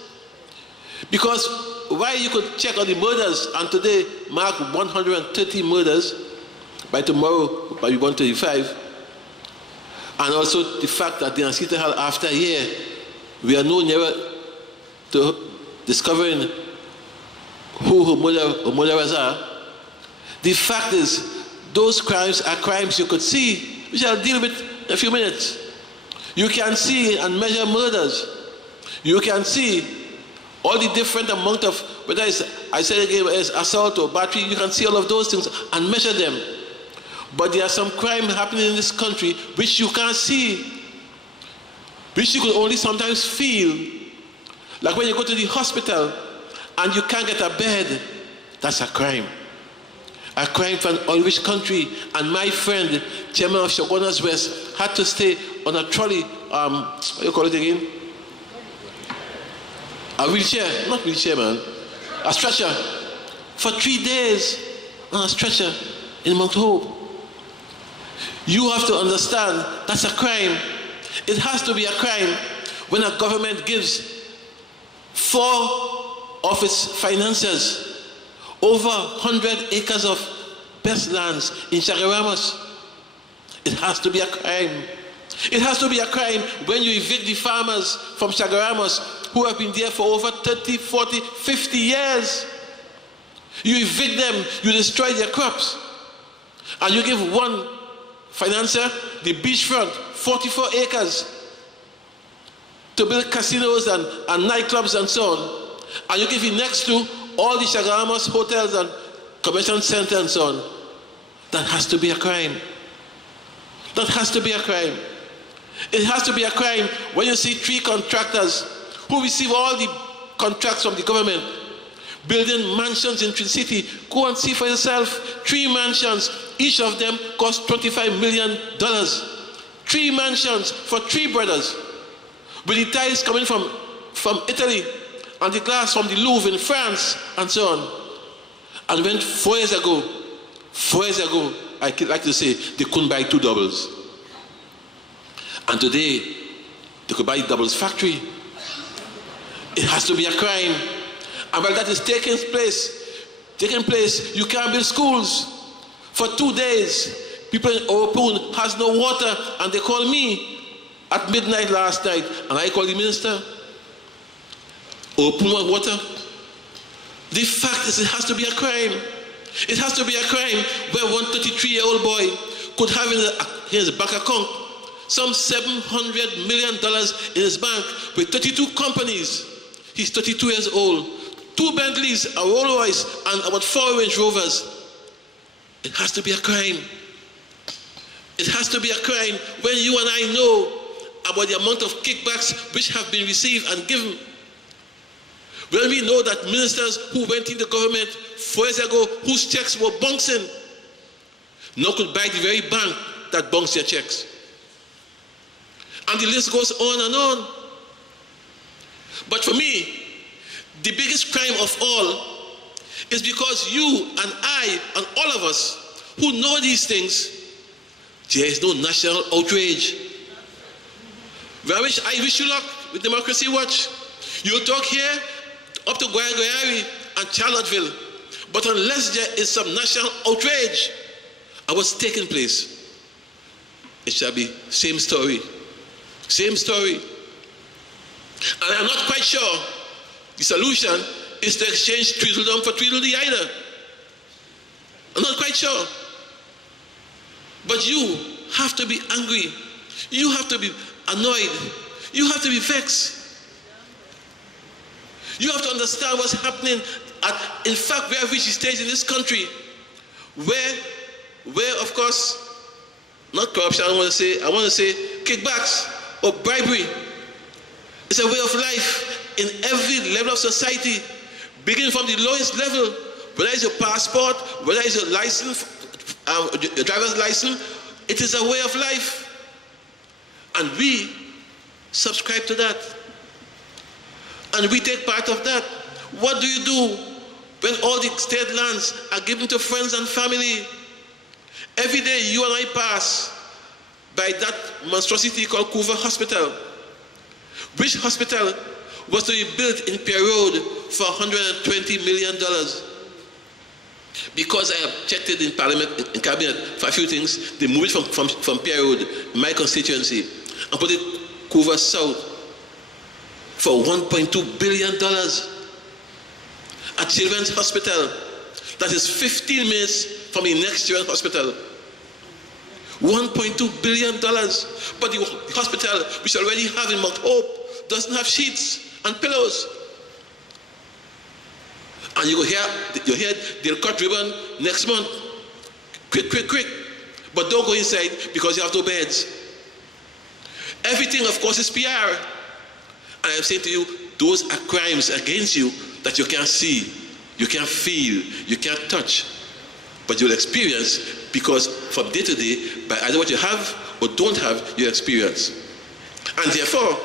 Because while you could check on the murders, and today mark 130 murders, by tomorrow by 135, and also the fact that the Ansita Hall, after a year, we are no nearer to discovering who murderers are. The fact is, those crimes are crimes you could see, which I'll deal with in a few minutes. You can see and measure murders. You can see all the different amount of, whether it's, I said again, it's assault or battery, you can see all of those things and measure them. But there are some crime happening in this country which you can't see, which you could only sometimes feel. Like when you go to the hospital and you can't get a bed, that's a crime. A crime from an Irish country. And my friend, chairman of Chaguanas West, had to stay on a trolley, what do you call it again? A wheelchair, not wheelchair, man. A stretcher. For 3 days on a stretcher in Mount Hope. You have to understand that's a crime. It has to be a crime when a government gives 4 of its finances over 100 acres of best lands in Chaguanas. It has to be a crime. It has to be a crime when you evict the farmers from Chaguanas who have been there for over 30, 40, 50 years. You evict them, you destroy their crops, and you give one financier the beachfront, 44 acres, to build casinos and nightclubs and so on, and you give it next to all the Chaguanas hotels and convention center and so on. That has to be a crime. That has to be a crime. It has to be a crime when you see 3 contractors who receive all the contracts from the government, building mansions in Trinidad City. Go and see for yourself. 3 mansions, each of them cost $25 million. 3 mansions for 3 brothers, with the tiles coming from Italy and the glass from the Louvre in France and so on. And when 4 years ago, I like to say, they couldn't buy 2 doubles. And today, they could buy doubles factory. It has to be a crime. And while that is taking place, you can't build schools. For 2 days, people in Oropun has no water, and they call me at midnight last night, and I call the minister. Oropun want water. The fact is, it has to be a crime. It has to be a crime where one 33-year-old boy could have in his bank account some $700 million in his bank with 32 companies. He's 32 years old. 2 Bentleys, a Rolls Royce, and about 4 Range Rovers. It has to be a crime. It has to be a crime when you and I know about the amount of kickbacks which have been received and given. When we know that ministers who went in the government 4 years ago, whose checks were bouncing, now could buy the very bank that bounced their checks. And the list goes on and on. But for me, the biggest crime of all is because you and I and all of us who know these things, there is no national outrage. Ramesh, I wish you luck with Democracy Watch. You'll talk here up to Guayari and Charlottesville, but unless there is some national outrage at what's taking place, it shall be same story. Same story. And I'm not quite sure the solution is to exchange Tweedledum for Tweedledee either. I'm not quite sure. But you have to be angry. You have to be annoyed. You have to be vexed. You have to understand what's happening at, in fact, we have reached a stage in this country where of course, not corruption, I want to say kickbacks or bribery. It's a way of life in every level of society, beginning from the lowest level, whether it's your passport, whether it's your license, your driver's license, it is a way of life. And we subscribe to that. And we take part of that. What do you do when all the state lands are given to friends and family? Every day you and I pass by that monstrosity called Coover Hospital, which hospital was to be built in Pierre Road for $120 million. Because I have checked it in Parliament, in Cabinet for a few things, they moved it from Pierre Road, my constituency, and put it Coover South for $1.2 billion. A children's hospital that is 15 minutes from the next children's hospital. $1.2 billion. But the hospital, which already have in Mount Hope, doesn't have sheets and pillows. And you hear they'll cut ribbon next month. Quick, quick, quick. But don't go inside because you have no beds. Everything, of course, is PR. And I'm saying to you, those are crimes against you that you can't see, you can't feel, you can't touch. But you'll experience because from day to day, by either what you have or don't have, you experience. And therefore,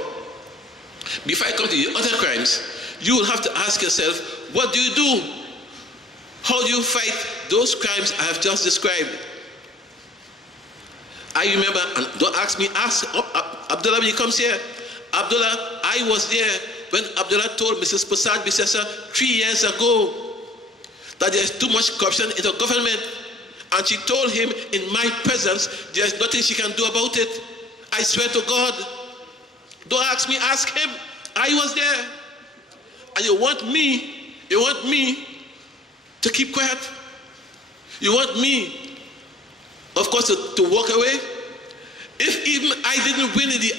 before I come to the other crimes, you will have to ask yourself, what do you do? How do you fight those crimes I have just described? I remember, and don't ask me, ask Abdullah when he comes here. Abdullah, I was there when Abdullah told Mrs. Prasad Bisesa 3 years ago that there's too much corruption in the government. And she told him in my presence, there's nothing she can do about it. I swear to God. Don't ask me, ask him. I was there. And you want me to keep quiet? You want me, of course, to walk away? If even I didn't win the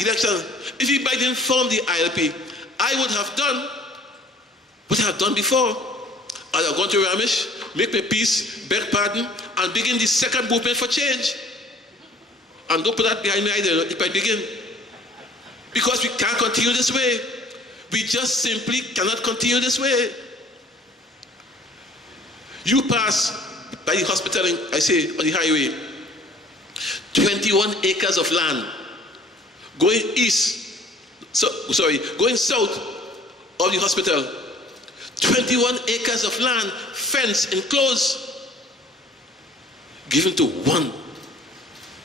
election, if I didn't form the ILP, I would have done what I have done before. I would have gone to Ramesh, make my peace, beg pardon, and begin the second movement for change. And don't put that behind me either if I begin. Because we can't continue this way. We just simply cannot continue this way. You pass by the hospital, on the highway, 21 acres of land, going going south of the hospital, 21 acres of land, fenced, enclosed, given to one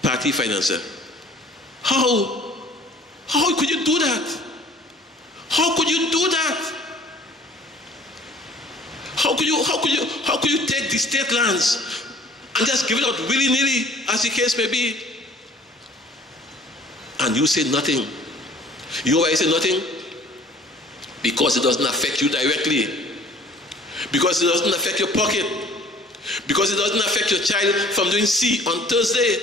party financer. How could you do that? How could you do that? How could you take the state lands and just give it out willy-nilly, as the case may be? And you say nothing. You know why I say nothing? Because it doesn't affect you directly. Because it doesn't affect your pocket. Because it doesn't affect your child from doing C on Thursday.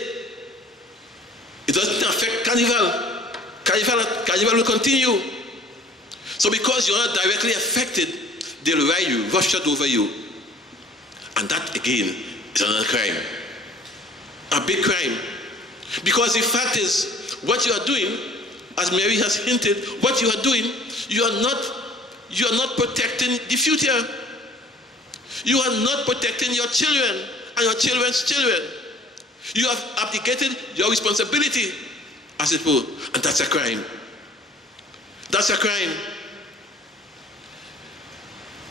It It doesn't affect Carnival. Carnival will continue. So because you're not directly affected, they'll ride you, roughshod over you. And that again is another crime. A big crime. Because the fact is, what you are doing, as Mary has hinted, what you are doing, you are not protecting the future. You are not protecting your children and your children's children. You have abdicated your responsibility, as it were, and that's a crime. That's a crime.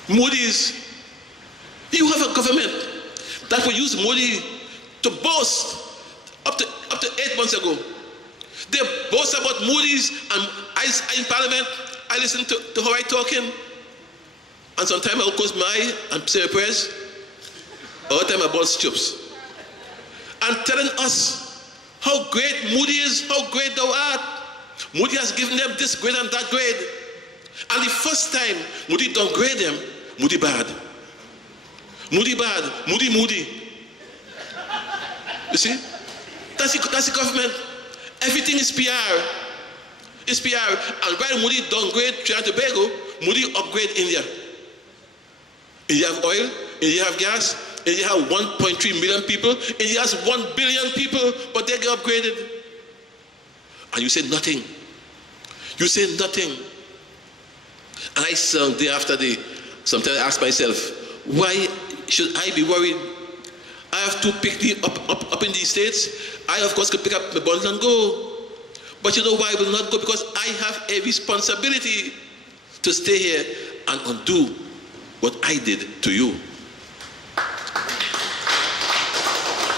Moody's, you have a government that will use Moody to boast. Up to 8 months ago, they boast about Moody's, and I in Parliament, I listen to how I talking, and sometimes I'll close my eye and say a prayers, other time I boast chips, and telling us how great Moody is, how great thou art. Moody has given them this grade and that grade, and the first time Moody don't grade them, Moody bad. Moody bad, Moody. You see? That's the government. Everything is PR. It's PR. And while Moody downgrade Trinidad and Tobago, Moody upgrade India. India have oil, India have gas, India have 1.3 million people, India has 1 billion people, but they get upgraded. And you say nothing. You say nothing. And I day after day, sometimes I ask myself, why should I be worried? I have to pick the up in the States. I, of course, could pick up my bundle and go. But you know why I will not go? Because I have a responsibility to stay here and undo what I did to you.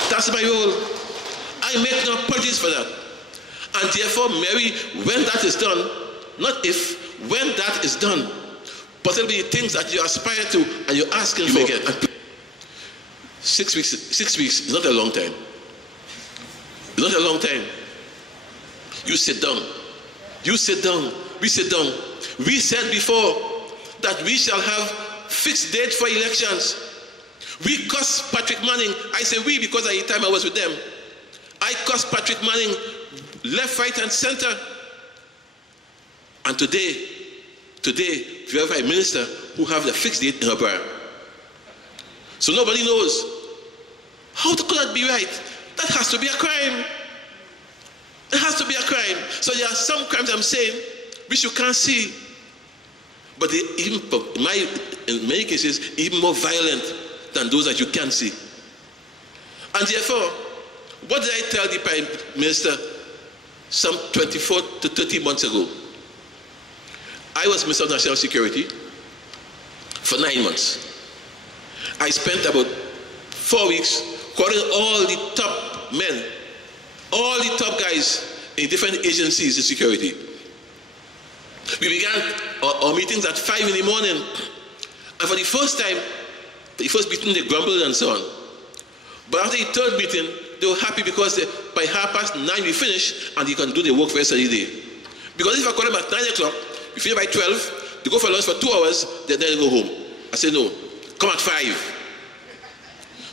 That's my role. I make no apologies for that. And therefore, Mary, when that is done, not if, when that is done, possibly the things that you aspire to and you're asking for. And 6 weeks is not a long time. It's not a long time. You sit down. You sit down. We sit down. We said before that we shall have fixed date for elections. We cursed Patrick Manning. I say we because at the time I was with them. I cursed Patrick Manning left, right, and center. And today, we have a minister who have the fixed date in her bar. So nobody knows. How could that be right? That has to be a crime. It has to be a crime. So there are some crimes I'm saying which you can't see. But they even, in many cases, even more violent than those that you can see. And therefore, what did I tell the Prime Minister some 24 to 30 months ago? I was Minister of National Security for 9 months. I spent about 4 weeks calling all the top men, all the top guys in different agencies of security. We began our meetings at 5 in the morning. And for the first time, the first meeting they grumbled and so on. But after the third meeting, they were happy because by 9:30 we finish and they can do their work for the rest of the day. Because if I call them at 9 o'clock, we finish by 12, they go for lunch for 2 hours, then they go home. I said, no, come at 5.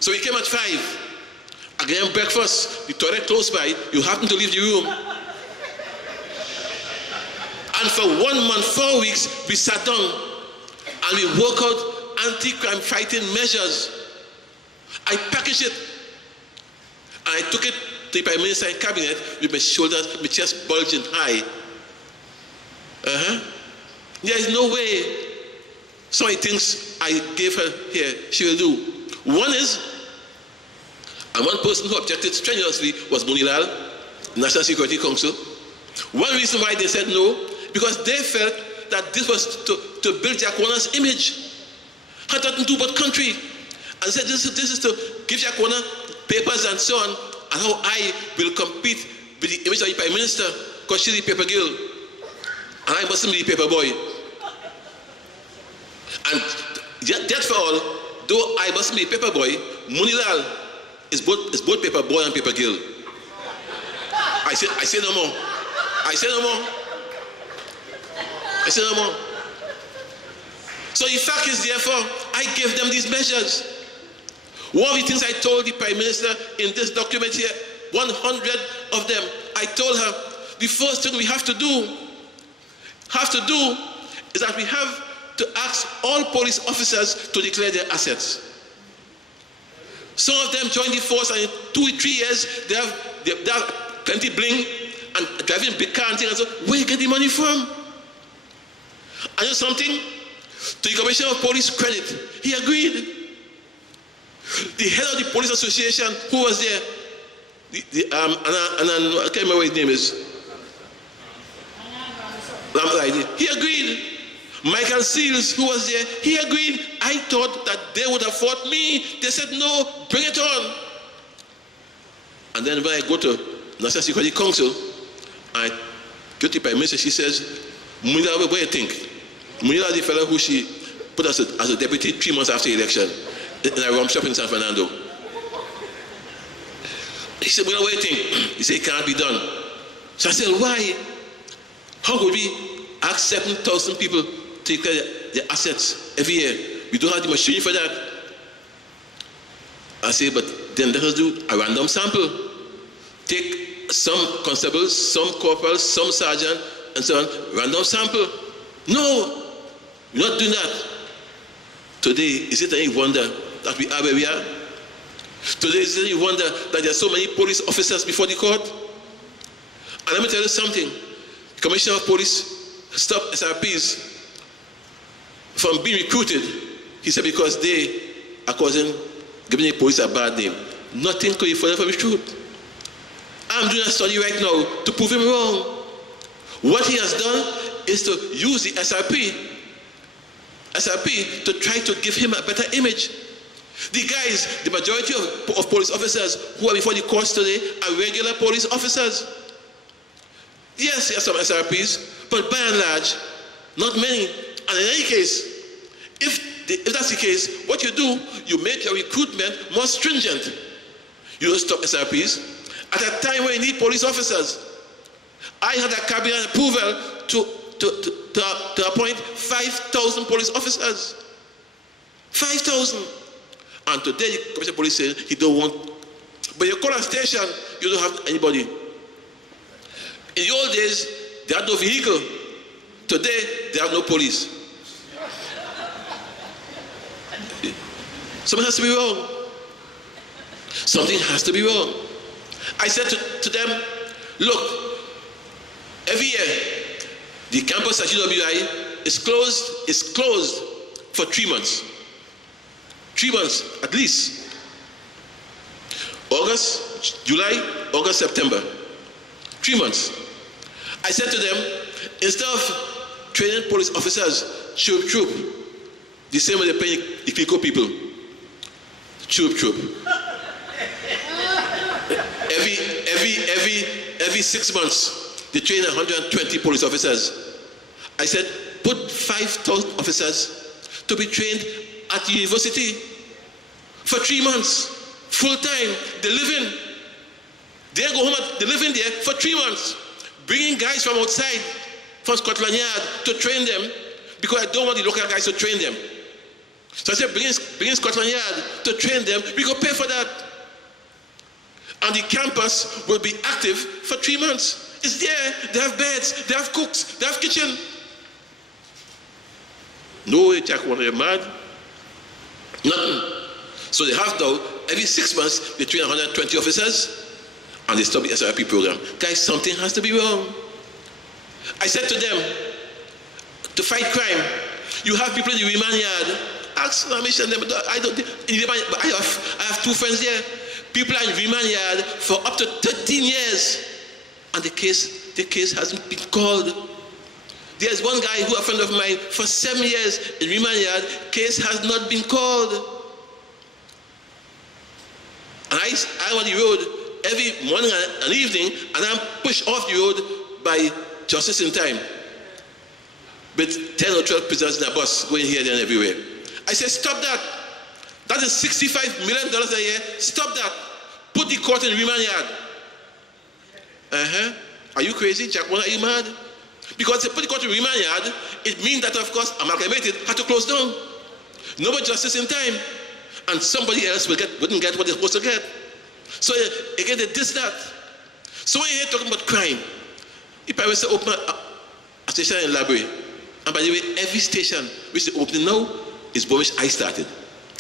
So we came at 5. Again, breakfast, the toilet close by, you happen to leave the room. And for 1 month, 4 weeks, we sat down and we worked out anti-crime fighting measures. I packaged it and I took it to the Prime Minister in Cabinet with my shoulders, my chest bulging high. There is no way some of the things I gave her here, she will do. One is, and one person who objected strenuously was Munilal, National Security Council. One reason why they said no, because they felt that this was to build Chaguanas' image. Had nothing to do but country. And said this is to give Chaguana papers and so on, and how I will compete with the image of the Prime Minister, because she's the paper girl, and I mustn't be the paper boy. And that for all, though I mustn't be a paper boy, Munilal is both paper boy and paper girl. I say no more. I say no more. I say no more. So the fact is, therefore, I gave them these measures. One of the things I told the Prime Minister in this document here, 100 of them, I told her, the first thing we have to do is that we have to ask all police officers to declare their assets. Some of them join the force, and in 2 or 3 years, they have plenty bling and driving big car and things. So where you get the money from? And you know something? To the Commissioner of Police credit, he agreed. The head of the police association, who was there, I can't remember what his name is. He agreed. Michael Seals, who was there, he agreed. I thought that they would have fought me. They said, no, bring it on. And then when I go to National Security Council, I go to the Prime Minister, she says, Munira, what do you think? Munira is the fellow who she put as a deputy 3 months after the election in a rum shop in San Fernando. He said, Munira, what do you think? He said, it can't be done. So I said, why? How could we ask 7,000 people to declare their assets every year? We don't have the machinery for that. I say, but then let us do a random sample. Take some constables, some corporals, some sergeant, and so on. Random sample. No, we're not doing that. Today, is it any wonder that we are where we are? Today, is it any wonder that there are so many police officers before the court? And let me tell you something. The Commissioner of Police stopped SRPs from being recruited. He said because they are giving the police a bad name. Nothing could be further from the truth. I'm doing a study right now to prove him wrong. What he has done is to use the SRP to try to give him a better image. The guys, the majority of police officers who are before the courts today are regular police officers. Yes, there are some SRPs, but by and large, not many. And in any case, if that's the case, what you do, you make your recruitment more stringent. You don't stop SRPs. At a time when you need police officers, I had a cabinet approval to appoint 5,000 police officers. 5,000. And today, the Commissioner of Police says he don't want. But you call a station, you don't have anybody. In the old days, they had no vehicle. Today, they have no police. Something has to be wrong. Something has to be wrong. I said to them, look, every year, the campus at UWI is closed for 3 months. 3 months, at least. August, July, August, September. 3 months. I said to them, instead of training police officers, troop, the same way they pay the Kiko people. Troop. Every 6 months, they train 120 police officers. I said, put 5,000 officers to be trained at the university for 3 months, full time. They live in. They go home, they live in there for 3 months, bringing guys from outside, from Scotland Yard, to train them, because I don't want the local guys to train them. So I said, bringing Scotland Yard to train them, we go pay for that. And the campus will be active for 3 months. It's there, they have beds, they have cooks, they have kitchen. No way, Chaguanas, you're mad. Nothing. So they have now, every 6 months, they train 120 officers, and they stop the SRP program. Guys, something has to be wrong. I said to them, to fight crime, you have people in the remand yard. Ask Ramesh and them, I have 2 friends there. People are in remand yard for up to 13 years, and the case hasn't been called. There's one guy who, a friend of mine, for 7 years in remand yard, case has not been called. And I'm on the road every morning and evening, and I'm pushed off the road by Justice in Time with 10 or 12 prisoners in a bus going here, there, and everywhere. I said, stop that. That is $65 million a year. Stop that. Put the court in remand yard. Are you crazy, Chaguanas? Are you mad? Because they put the court in remand yard, it means that, of course, Amalgamated had to close down. No more justice in time. And somebody else wouldn't get what they're supposed to get. So again, they did that. So when you're here talking about crime, if I was to open a station in Library, and by the way, every station which is opening now is one which I started.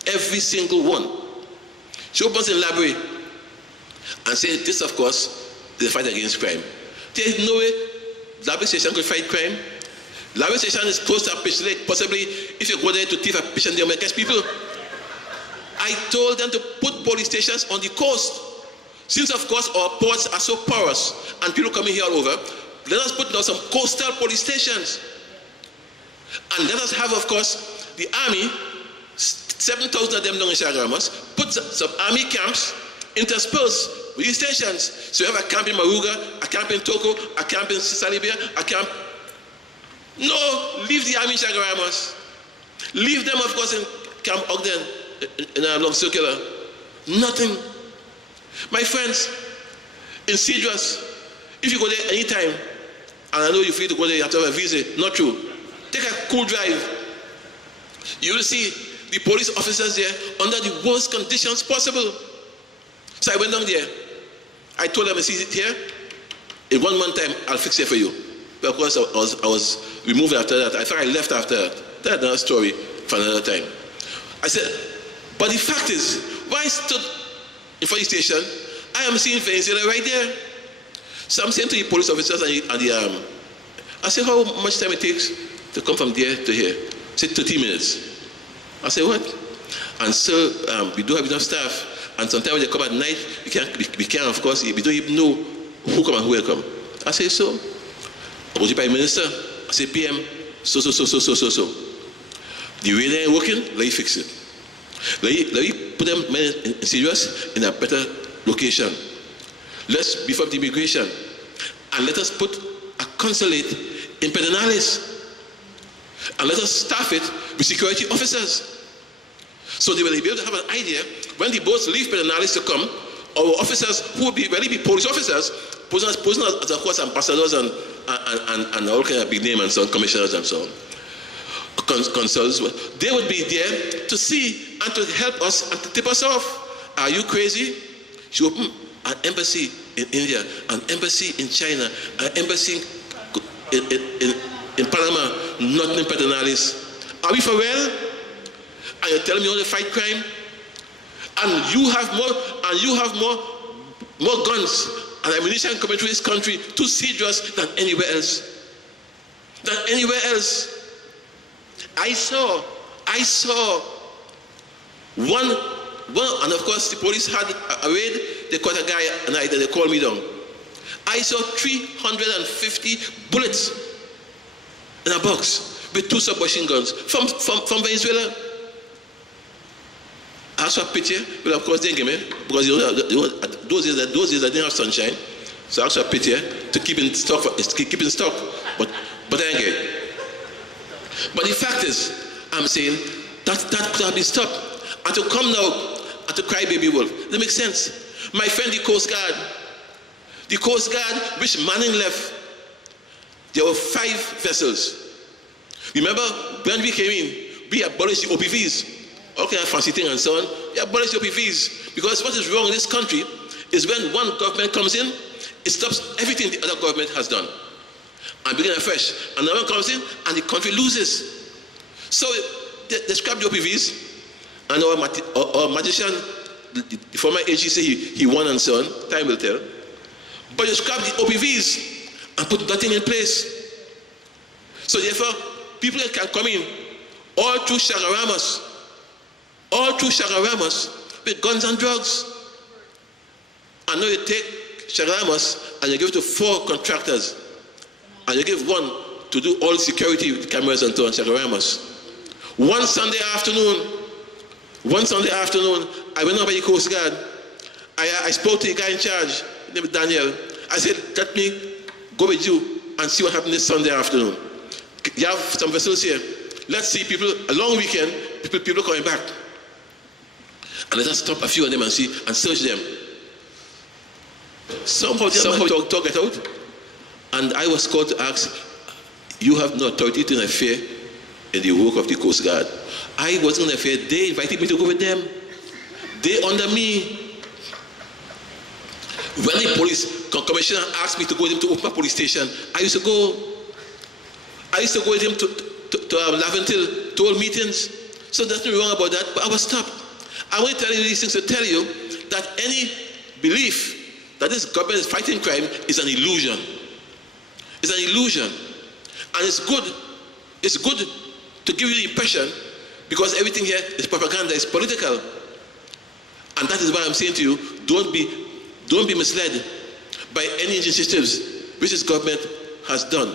Every single one. She opens in Library and says, this of course is the fight against crime. There is no way Library station could fight crime. Library station is close to a patient lake. Possibly, if you go there to thief a patient, they will catch people. I told them to put police stations on the coast. Since, of course, our ports are so porous and people coming here all over, let us put down some coastal police stations. And let us have, of course, the army, 7,000 of them down in Chaguanas, put some army camps interspersed with these stations. So you have a camp in Maruga, a camp in Toko, a camp in Salibia, a camp. No, leave the army in Chaguanas. Leave them, of course, in Camp Ogden, in a long circular. Nothing. My friends, in Cedras, if you go there anytime, and I know you're free to go there, you have to have a visa, not true. Take a cool drive. You will see the police officers there under the worst conditions possible. So I went down there. I told them, I see it here. In 1 month time, I'll fix it for you. But of course, I was removed after that. I thought I left after that. That's another story for another time. I said, but the fact is, when I stood in front of the station, I am seeing Venezuela right there. So I'm saying to the police officers and the I said, how much time it takes to come from there to here? I said, 30 minutes. I said, what? And so we don't have enough staff. And sometimes when they come at night, we can't, of course, we don't even know who come and who will come. I said, so? I was the Prime Minister. I said, PM, so. The way they're working, let me fix it. Let me put them in serious in a better location. Let's beef up the immigration. And let us put a consulate in Pedernales. And let us staff it with security officers. So they will be able to have an idea when the boats leave Pedernales to come, our officers who will really be police officers, posing as of course ambassadors and all kind of big name and so on, commissioners and so on, consuls, they would be there to see and to help us and to tip us off. Are you crazy? She opened an embassy in India, an embassy in China, an embassy in Panama, not in Pedernales. Are we for real? And you're telling me how to fight crime? And you have more guns and ammunition coming to this country to Cedras than anywhere else. I saw one, and of course the police had a raid. They caught a guy and they called me down. I saw 350 bullets in a box with 2 submachine guns from Venezuela. I asked for a picture, but of course they didn't give me, because those days I didn't have sunshine. So I asked for a picture to keep in stock, but I didn't get it. But the fact is, I'm saying that could have been stopped. And to come now and to cry baby wolf, that makes sense. My friend, the Coast Guard, which Manning left, there were 5 vessels. Remember, when we came in, we abolished the OPVs. All kind of fancy thing and so on. We abolished the OPVs. Because what is wrong in this country is when one government comes in, it stops everything the other government has done. And begin afresh. And another one comes in and the country loses. So they scrapped the OPVs, and our magician, the former AG said he won and so on. Time will tell. But they scrapped the OPVs and put nothing in place. So therefore, people can come in all through Chaguanas with guns and drugs. And now you take Chaguanas and you give it to 4 contractors. And you give one to do all security with cameras and so on, Chaguanas. One Sunday afternoon, I went over by the Coast Guard. I spoke to the guy in charge, his name is Daniel. I said, let me go with you and see what happened this Sunday afternoon. You have some vessels here. Let's see people, a long weekend, people coming back. And let us stop a few of them and see and search them. Somehow talk it out. And I was called to ask, you have no authority to interfere in the work of the Coast Guard. I wasn't interfere. They invited me to go with them. They under me. When the police commissioner asked me to go with him to open a police station, I used to go with him to Laventille, to all meetings. So there's nothing wrong about that, but I was stopped. I want to tell you these things to tell you that any belief that this government is fighting crime is an illusion. It's an illusion. And it's good to give you the impression, because everything here is propaganda, it's political. And that is why I'm saying to you, don't be misled by any initiatives which this government has done.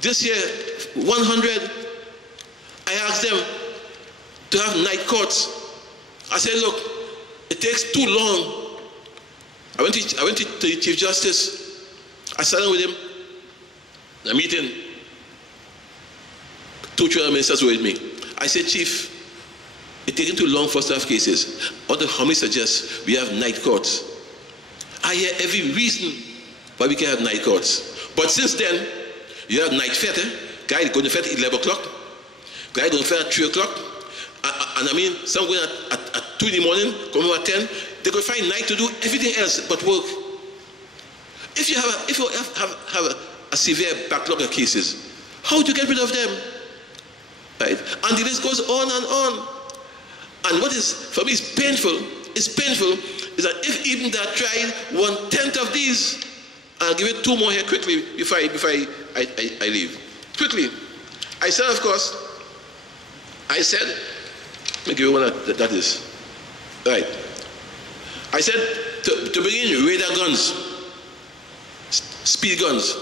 This year, 100, I asked them to have night courts. I said, look, it takes too long. I went to the Chief Justice. I sat down with him in a meeting. 2 3 ministers were with me. I said, Chief, it's taking too long for us to have cases. What the Homily suggests we have night courts. I hear every reason why we can have night courts. But since then, you have night fete. Guy going to fete at 11 o'clock. Guy going to fete at 3 o'clock. And I mean, some going at 2 in the morning, coming at 10. They go find night to do everything else but work. If you have a severe backlog of cases, how do you get rid of them? Right? And the list goes on and on. And what is, for me, is painful, is that if even that tried 1/10 of these, I'll give it 2 more here quickly before I leave. Quickly. I said, of course, let me give you one that is. Right. I said to bring in radar guns, speed guns,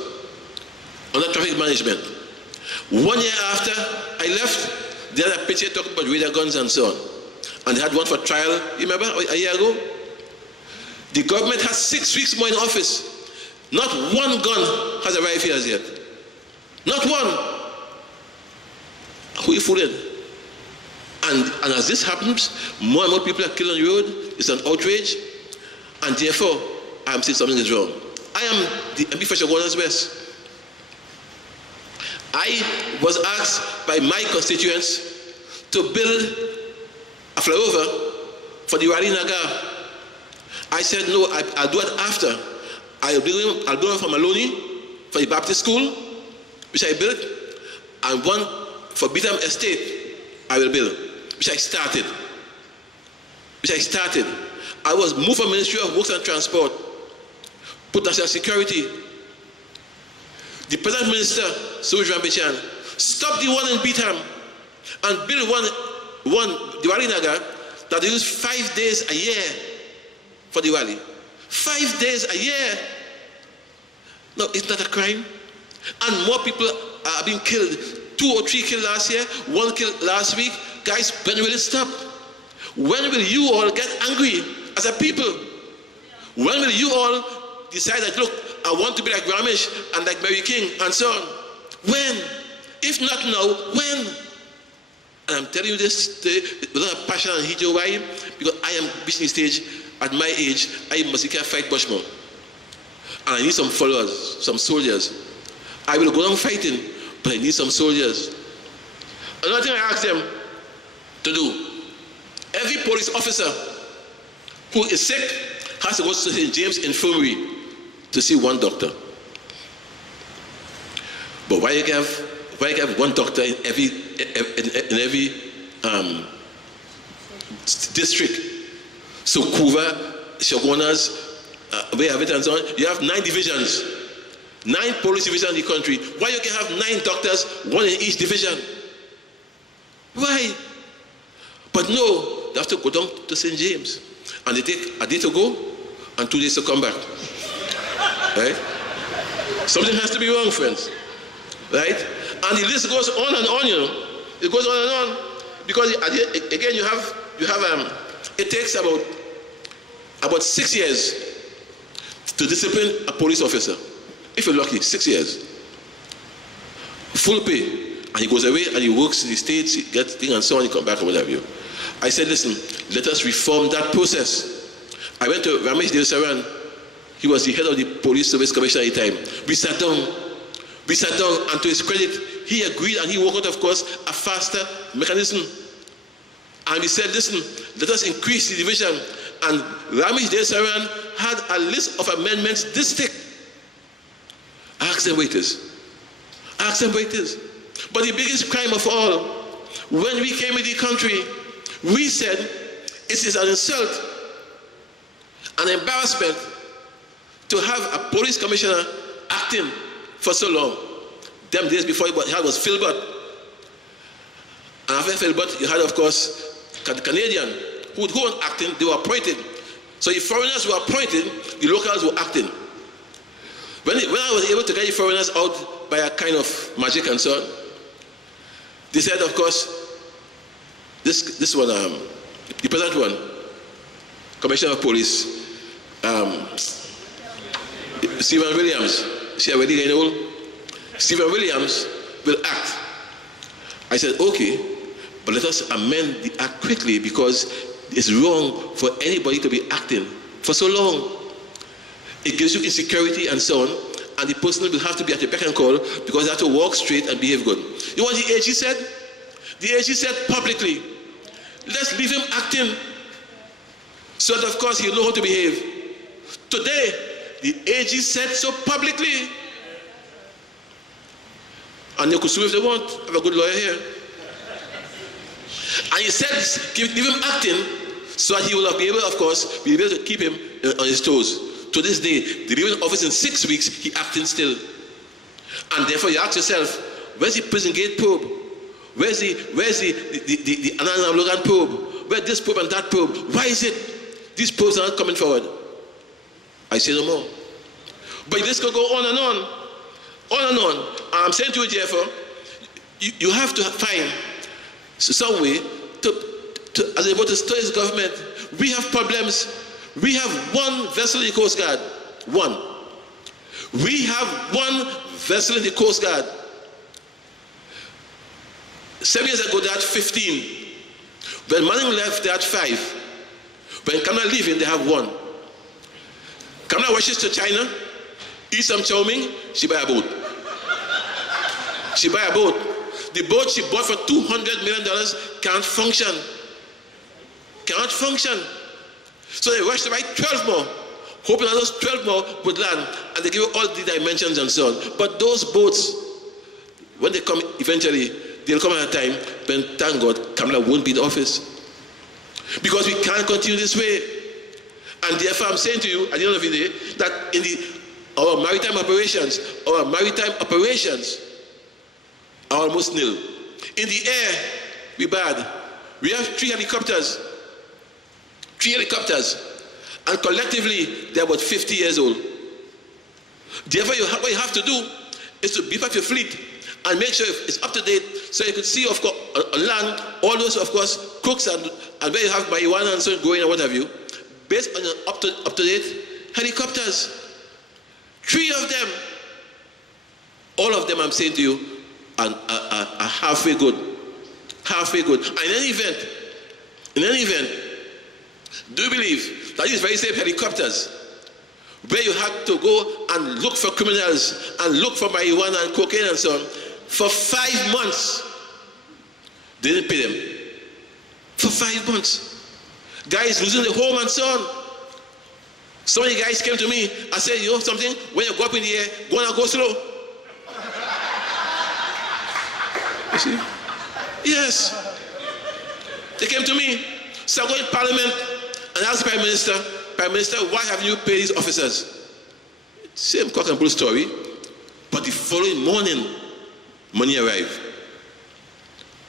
under traffic management. 1 year after I left, they had a picture talking about radar guns and so on. And they had one for trial, you remember, a year ago? The government has 6 weeks more in office. Not one gun has arrived here as yet. Not one. Who are you fooling? And as this happens, more and more people are killed on the road. It's an outrage. And therefore, I'm saying something is wrong. I am the MP for Chaguanas West. I was asked by my constituents to build a flyover for the Wali Nagar. I said, no, I'll do it after. I'll build one for Maloney, for the Baptist school, which I built, and one for Bitham Estate, I will build, which I started. I was moved from Ministry of Works and Transport, put national security. The present minister, Suj Rambichan, stopped the one in Bitham and built one Diwali Nagar that they use 5 days a year for Diwali. 5 days a year. No, it's not a crime. And more people are being killed. 2 or 3 killed last year, 1 killed last week. Guys, when will it stop? When will you all get angry as a people? When will you all decide that, look, I want to be like Ramesh and like Mary King and so on? When? If not now, when? And I'm telling you this with a lot of passion and heat. Why? Because I am reaching the stage at my age, I must fight much more. And I need some followers, some soldiers. I will go on fighting, but I need some soldiers. Another thing I ask them to do, every police officer who is sick has to go to St. James Infirmary to see one doctor. But why you have one doctor in every district? So Kuva, Chaguanas, where have it and so on. You have 9 divisions, 9 police divisions in the country. Why you can have 9 doctors, 1 in each division? Why? But no, they have to go down to St. James. And they take a day to go and 2 days to come back. Right? Something has to be wrong, friends. Right? And the list goes on and on, you know. It goes on and on. Because again, you have it takes about 6 years to discipline a police officer. If you're lucky, 6 years. Full pay. And he goes away and he works in the States, he gets things and so on, he comes back or whatever. I said, listen, let us reform that process. I went to Ramesh Devasaran. He was the head of the Police Service Commission at the time. We sat down, and to his credit, he agreed and he worked out, of course, a faster mechanism. And we said, listen, let us increase the division. And Ramesh Devasaran had a list of amendments this thick. Ask them what it is. Ask them what it is. But the biggest crime of all, when we came into the country, we said it is an insult, an embarrassment to have a police commissioner acting for so long. Them days before he had was Philbert. And after Philbert, you had, of course, the Canadian, who would go on acting, they were appointed. So the foreigners were appointed, the locals were acting. When I was able to get the foreigners out by a kind of magic and so on, they said, of course, this one, the present one, Commissioner of Police, Stephen Williams, see already they know, Stephen Williams will act. I said, okay, but let us amend the act quickly because it's wrong for anybody to be acting for so long. It gives you insecurity and so on, and the person will have to be at your beck and call because they have to walk straight and behave good. You know what the AG said? The AG said publicly, let's leave him acting so that of course he'll know how to behave. Today, the AG said so publicly. And they could sue if they want. I have a good lawyer here. And he said, leave him acting so that he will be able, of course, be able to keep him on his toes. To this day, the leaving office in 6 weeks, he acting still. And therefore you ask yourself, where's the prison gate probe? Where's the Anna Logan probe? Where's this probe and that probe? Why is it these probes are not coming forward? I say no more. But this could go on and on. On and on. And I'm saying to you, therefore, you have to find some way to as able to stir his government. We have problems. We have one vessel in the Coast Guard. One. We have one vessel in the Coast Guard. 7 years ago, they had 15. When Manning left, they had 5. When Kamala leaving, they have 1. Kamala rushes to China, eats some chow mein, she buy a boat. She buy a boat. The boat she bought for $200 million can't function. Cannot function. So they rushed to buy 12 more, hoping that those 12 more would land, and they give you all the dimensions and so on. But those boats, when they come eventually, they'll come at a time when, thank God, Kamala won't be in the office. Because we can't continue this way. And therefore I'm saying to you, at the end of the day, that in our maritime operations are almost nil. In the air, we're bad. We have 3 helicopters. 3 helicopters. And collectively, they're about 50 years old. Therefore, what you have to do is to beef up your fleet and make sure it's up to date so you can see, of course, on land, all those, of course, crooks and where you have marijuana and so on going and what have you, based on your up-to-date helicopters. 3 of them. All of them, I'm saying to you, are halfway good. Halfway good. And in any event, do you believe that these very same helicopters, where you had to go and look for criminals and look for marijuana and cocaine and so on, for 5 months, they didn't pay them. For 5 months. Guys losing the home and so on. So many guys came to me and said, you know something? When you go up in the air, go on and go slow. You see? Yes. They came to me. So I go in Parliament and ask the Prime Minister, why have you paid these officers? Same cock and bull story. But the following morning, money arrived.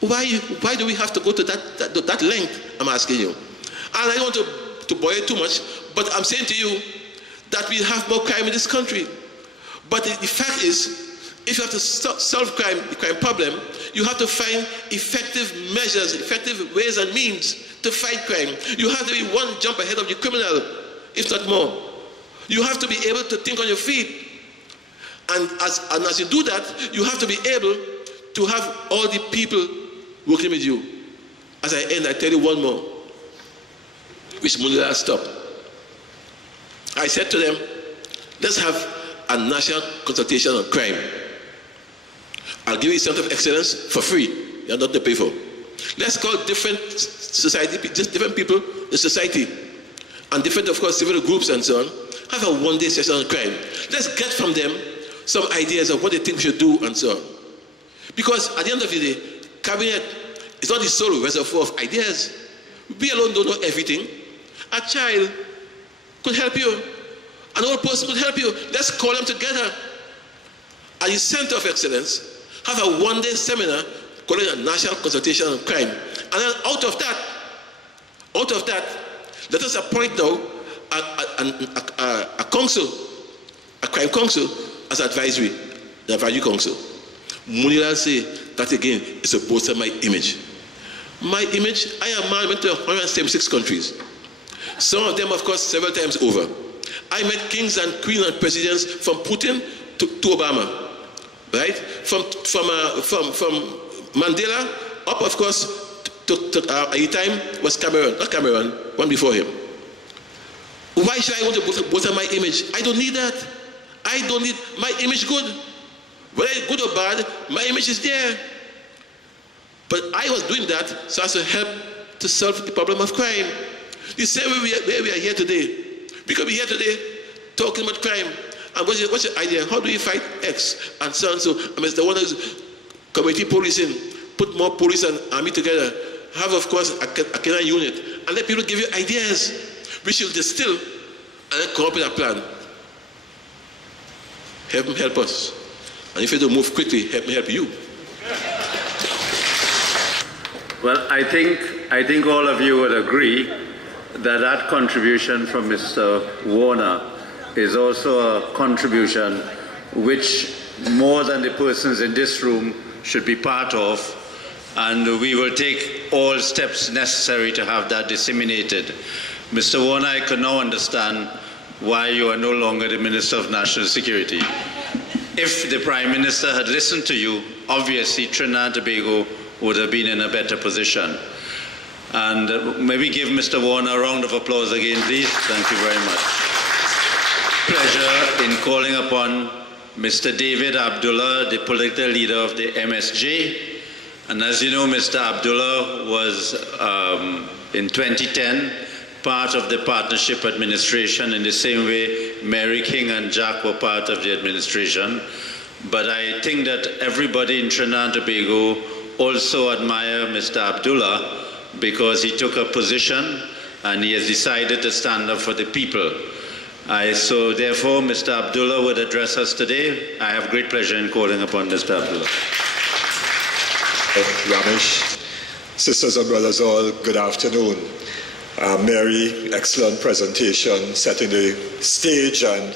Why do we have to go to that length? I'm asking you. And I don't want to bore you too much, but I'm saying to you that we have more crime in this country. But the fact is, if you have to solve the crime problem, you have to find effective measures, effective ways and means to fight crime. You have to be one jump ahead of the criminal, if not more. You have to be able to think on your feet. And as you do that, you have to be able to have all the people working with you. As I end, I tell you one more, which Munila stopped. I said to them, let's have a national consultation on crime. I'll give you a center of excellence for free. You're not to pay for. Let's call different society, just different people in society, and different, of course, civil groups and so on, have a one-day session on crime. Let's get from them some ideas of what they think we should do and so on. Because at the end of the day, cabinet is not the sole reservoir of ideas. We alone don't know everything. A child could help you. An old person could help you. Let's call them together at the Center of Excellence, have a one-day seminar called a National Consultation on Crime. And then out of that, let us appoint now a council, a crime council as advisory, the advisory council. Munira say that again is a boost of my image. My image, I am man, went to 176 countries. Some of them, of course, several times over. I met kings and queens and presidents from Putin to Obama, right? From Mandela up, of course, to at the time was Cameron, not Cameron, one before him. Why should I want to boost my image? I don't need that. I don't need my image good. Whether it's good or bad, my image is there. But I was doing that so as to help to solve the problem of crime. The same way we are here today. Because we're here today talking about crime. And what's your idea? How do we fight X and so and so? I mean, the one who's community policing, put more police and army together, have, of course, a canine unit, and let people give you ideas. We should distill and then come up with a plan. Help them help us. And if you don't move quickly, help me help you. Well, I think all of you would agree that contribution from Mr. Warner is also a contribution which more than the persons in this room should be part of, and we will take all steps necessary to have that disseminated. Mr. Warner, I can now understand why you are no longer the Minister of National Security. If the Prime Minister had listened to you, obviously Trinidad and Tobago would have been in a better position. And maybe give Mr. Warner a round of applause again, please. Thank you very much. Pleasure in calling upon Mr. David Abdullah, the political leader of the MSJ. And as you know, Mr. Abdullah was, in 2010, part of the partnership administration in the same way Mary King and Jack were part of the administration. But I think that everybody in Trinidad and Tobago also admire Mr. Abdullah because he took a position and he has decided to stand up for the people. So therefore, Mr. Abdullah would address us today. I have great pleasure in calling upon Mr. Abdullah. Ramesh, sisters and brothers all, good afternoon. Mary, excellent presentation, setting the stage, and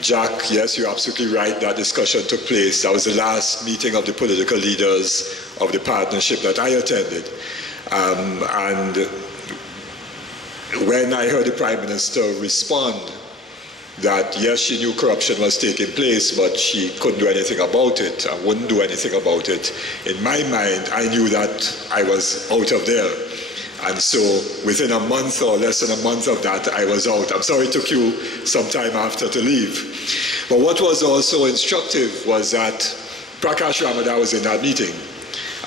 Jack, yes, you're absolutely right, that discussion took place. That was the last meeting of the political leaders of the partnership that I attended. And when I heard the Prime Minister respond that yes, she knew corruption was taking place, but she couldn't do anything about it and wouldn't do anything about it, in my mind, I knew that I was out of there. And so within a month or less than a month of that, I was out. I'm sorry it took you some time after to leave. But what was also instructive was that Prakash Ramadhan was in that meeting.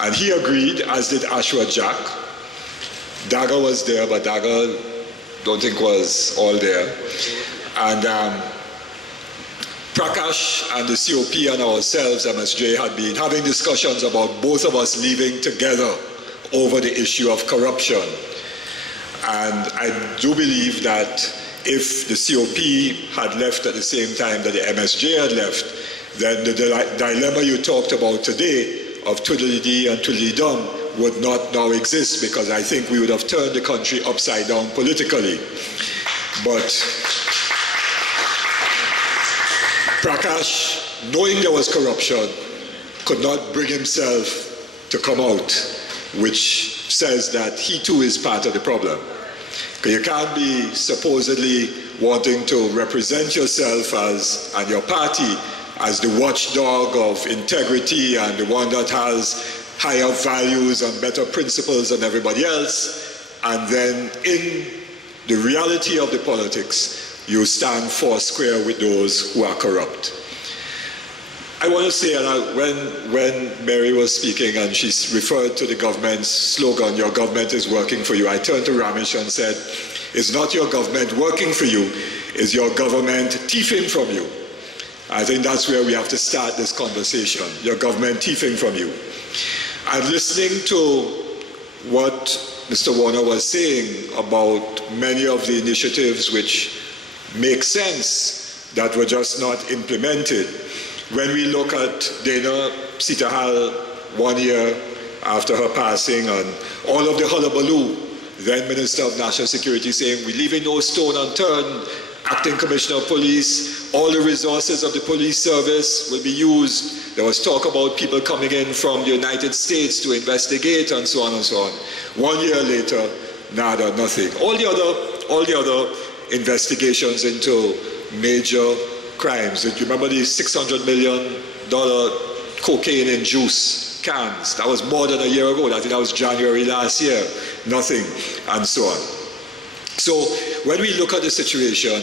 And he agreed, as did Ashwa Jack. Daga was there, but Daga don't think was all there. And Prakash and the COP and ourselves, MSJ, had been having discussions about both of us leaving together over the issue of corruption. And I do believe that if the COP had left at the same time that the MSJ had left, then the dilemma you talked about today of twiddly-dee and twiddly-dum would not now exist, because I think we would have turned the country upside down politically. But Prakash, knowing there was corruption, could not bring himself to come out, which says that he too is part of the problem. Because you can't be supposedly wanting to represent yourself as, and your party as the watchdog of integrity and the one that has higher values and better principles than everybody else, and then in the reality of the politics, you stand four square with those who are corrupt. I want to say, when Mary was speaking and she referred to the government's slogan, your government is working for you, I turned to Ramesh and said, it's not your government working for you, it's your government thieving from you. I think that's where we have to start this conversation, your government thieving from you. And listening to what Mr. Warner was saying about many of the initiatives which make sense that were just not implemented. When we look at Dana Sitahal 1 year after her passing and all of the hullabaloo, then Minister of National Security saying, we're leaving no stone unturned, Acting Commissioner of Police, all the resources of the police service will be used. There was talk about people coming in from the United States to investigate and so on and so on. 1 year later, nada, nothing. All the other investigations into major crimes. Do you remember the $600 million cocaine in juice cans? That was more than a year ago. I think that was January last year. Nothing, and so on. So when we look at the situation,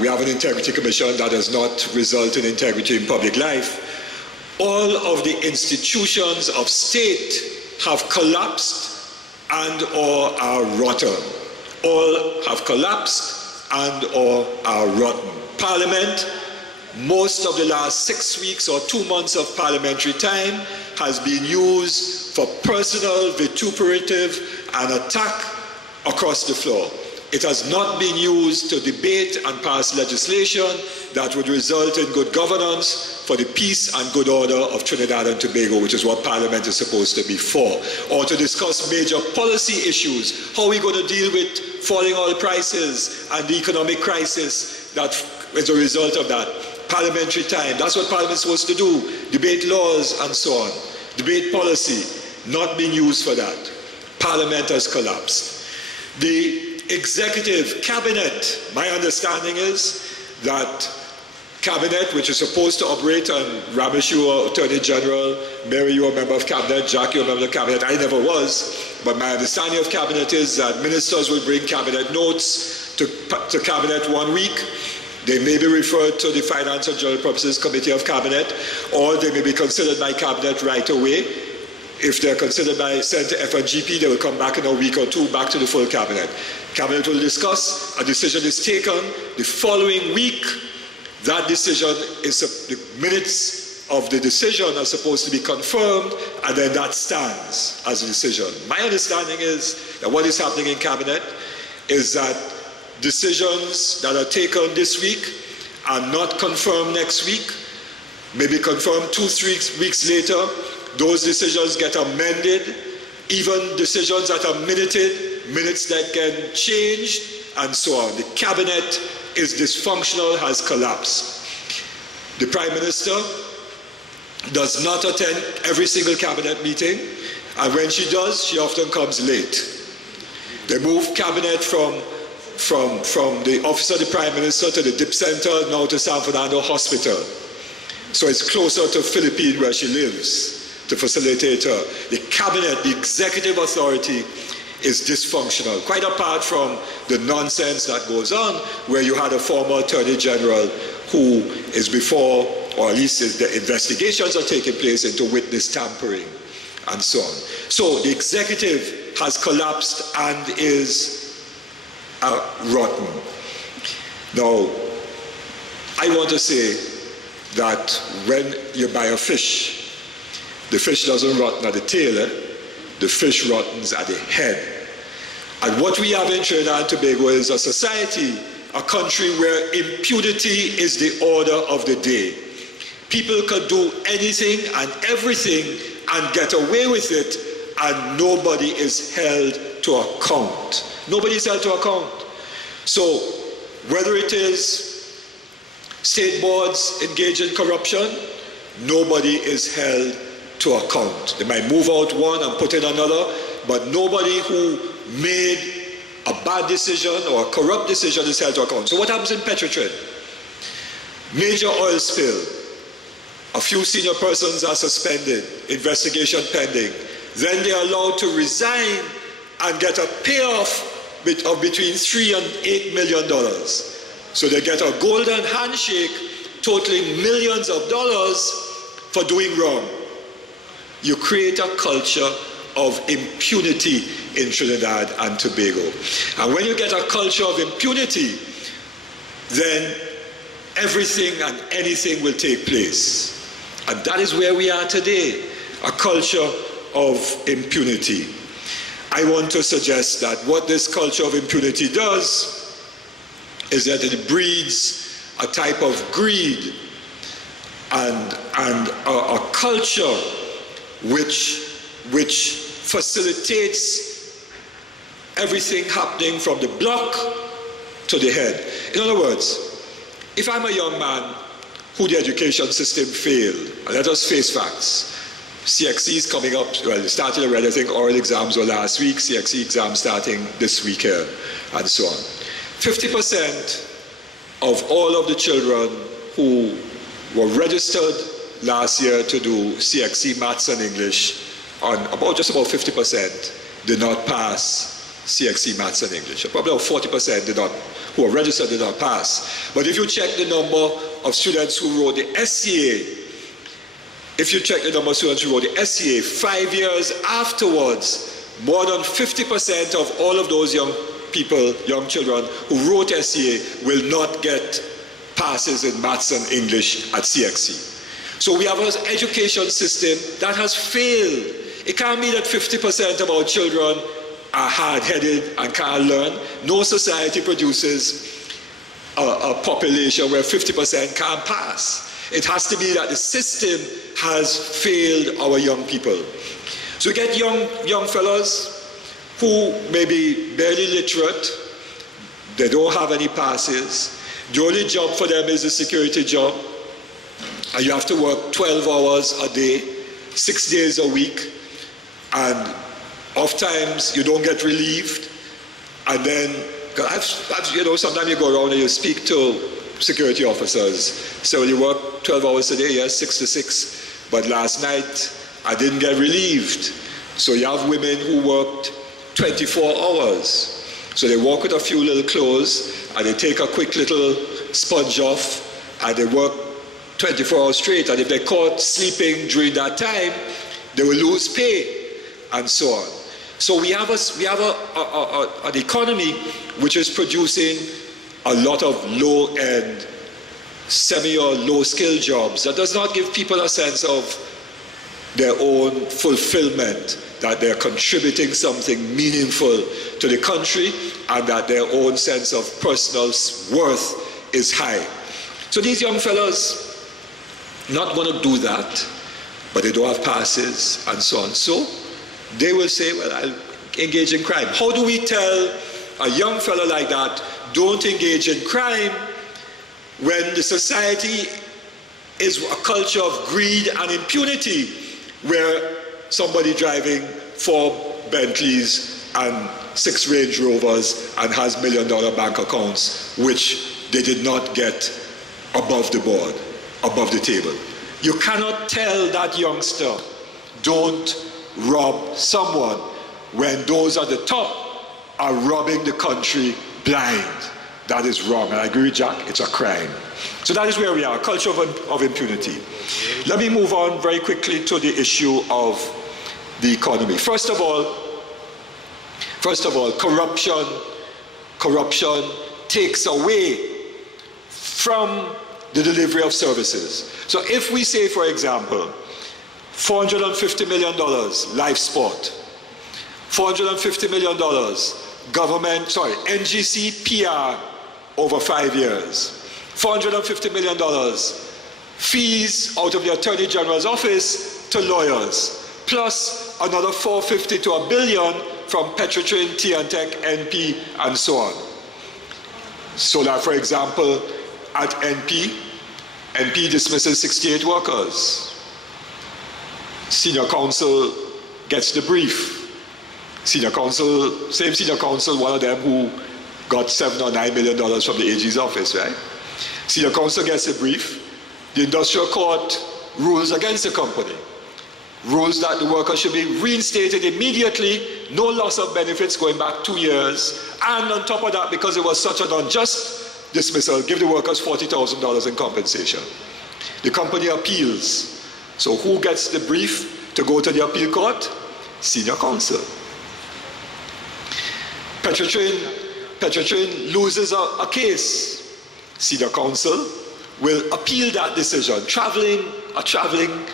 we have an integrity commission that does not result in integrity in public life. All of the institutions of state have collapsed and or are rotten. All have collapsed and or are rotten. Parliament, most of the last 6 weeks or 2 months of parliamentary time has been used for personal, vituperative and attack across the floor. It has not been used to debate and pass legislation that would result in good governance for the peace and good order of Trinidad and Tobago, which is what Parliament is supposed to be for, or to discuss major policy issues. How are we going to deal with falling oil prices and the economic crisis that is a result of that? Parliamentary time, that's what Parliament is supposed to do, debate laws and so on, debate policy, not being used for that. Parliament has collapsed. The executive cabinet, my understanding is that cabinet, which is supposed to operate, and Ramesh, you are Attorney General, Mary, you are a member of cabinet, Jack, you are a member of cabinet, I never was, but my understanding of cabinet is that ministers will bring cabinet notes to cabinet 1 week. They may be referred to the Finance and General Purposes Committee of Cabinet, or they may be considered by cabinet right away. If they're considered by sent to FNGP, they will come back in a week or two back to the full cabinet. Cabinet will discuss, a decision is taken. The following week, that decision is, the minutes of the decision are supposed to be confirmed, and then that stands as a decision. My understanding is that what is happening in cabinet is that decisions that are taken this week are not confirmed next week, maybe confirmed 2-3 weeks later. Those decisions get amended, even decisions that are minuted, minutes that get changed, and so on. The cabinet is dysfunctional, has collapsed. The Prime Minister does not attend every single cabinet meeting, and when she does, she often comes late. They move cabinet from the office of the Prime Minister to the DIP Center, now to San Fernando Hospital. So it's closer to Philippines where she lives, to facilitate her. The cabinet, the executive authority, is dysfunctional, quite apart from the nonsense that goes on, where you had a former Attorney General who is before, or at least the investigations are taking place into witness tampering, and so on. So the executive has collapsed and is rotten. Now, I want to say that when you buy a fish, the fish doesn't rotten at the tail, the fish rottens at the head. And what we have in Trinidad and Tobago is a society, a country where impunity is the order of the day. People can do anything and everything and get away with it, and nobody is held to account. Nobody is held to account. So, whether it is state boards engaged in corruption, nobody is held to account. They might move out one and put in another, but nobody who made a bad decision or a corrupt decision is held to account. So what happens in Petrotrin? Major oil spill. A few senior persons are suspended, investigation pending. Then they are allowed to resign and get a payoff of between $3 and $8 million. So they get a golden handshake totaling millions of dollars for doing wrong. You create a culture of impunity in Trinidad and Tobago. And when you get a culture of impunity, then everything and anything will take place. And that is where we are today, a culture of impunity. I want to suggest that what this culture of impunity does is that it breeds a type of greed and a culture which facilitates everything happening from the block to the head. In other words, if I'm a young man who the education system failed, and let us face facts, CXC is coming up, well, it started already, I think oral exams were last week, CXC exams starting this week here, and so on. 50% of all of the children who were registered last year to do CXC Maths and English, just about 50% did not pass CXC Maths and English. Probably about 40% who were registered did not pass. But if you check the number of students who wrote the SCA, if you check the number of students who wrote the SCA 5 years afterwards, more than 50% of all of those young people, young children who wrote SCA will not get passes in Maths and English at CXC. So we have an education system that has failed. It can't be that 50% of our children are hard-headed and can't learn. No society produces a population where 50% can't pass. It has to be that the system has failed our young people. So we get young fellows who may be barely literate, they don't have any passes, the only job for them is a security job, and you have to work 12 hours a day, 6 days a week, and oftentimes you don't get relieved. And then, sometimes you go around and you speak to security officers. So you work 12 hours a day, yes, 6 to 6, but last night I didn't get relieved. So you have women who worked 24 hours. So they walk with a few little clothes and they take a quick little sponge off and they work 24 hours straight. And if they're caught sleeping during that time, they will lose pay and so on. So we have an economy which is producing a lot of low-end, semi or low-skill jobs that does not give people a sense of their own fulfillment, that they're contributing something meaningful to the country and that their own sense of personal worth is high. So these young fellows not going to do that, but they don't have passes and so on. So they will say, well, I'll engage in crime. How do we tell a young fellow like that, don't engage in crime, when the society is a culture of greed and impunity, where somebody driving 4 Bentleys and 6 Range Rovers and has $1 million bank accounts, which they did not get above the board, above the table. You cannot tell that youngster, don't rob someone, when those at the top are robbing the country blind. That is wrong, and I agree with Jack, it's a crime. So that is where we are, a culture of impunity. Let me move on very quickly to the issue of the economy. First of all, corruption takes away from the delivery of services. So if we say, for example, $450 million life sport, $450 million NGC PR over 5 years, $450 million fees out of the Attorney General's office to lawyers, plus another $450 to $1 billion from Petrotrin, T&Tech, NP, and so on. So that, for example, at NP dismisses 68 workers. Senior counsel gets the brief. Same senior counsel, one of them who got $7 or $9 million from the AG's office, right? Senior counsel gets the brief. The industrial court rules against the company. Rules that the worker should be reinstated immediately, no loss of benefits going back 2 years, and on top of that, because it was such an unjust dismissal, give the workers $40,000 in compensation. The company appeals. So who gets the brief to go to the appeal court? Senior counsel. Petrotrain loses a case. Senior counsel will appeal that decision. A traveling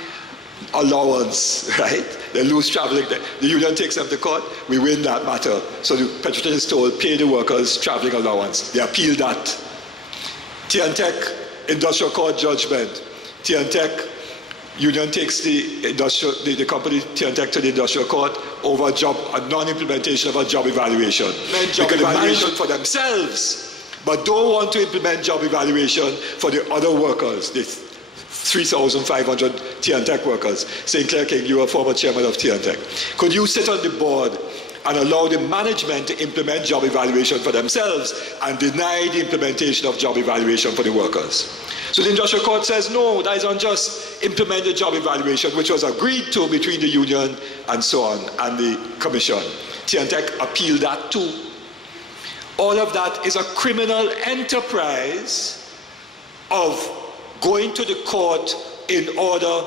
allowance, right? They lose traveling. The union takes them to court. We win that matter. So the Petrotrain is told, pay the workers traveling allowance. They appeal that. T&Tech industrial court judgment. T&Tech union takes the company T&Tech to the industrial court over a non-implementation of a job evaluation. Job evaluation for themselves, but don't want to implement job evaluation for the other workers, the 3,500 T&Tech workers. St. Clair King, you are former chairman of T&Tech. Could you sit on the board and allow the management to implement job evaluation for themselves and deny the implementation of job evaluation for the workers? So the industrial court says, no, that is unjust. Implement the job evaluation, which was agreed to between the union and so on, and the commission. T&Tech appealed that too. All of that is a criminal enterprise of going to the court in order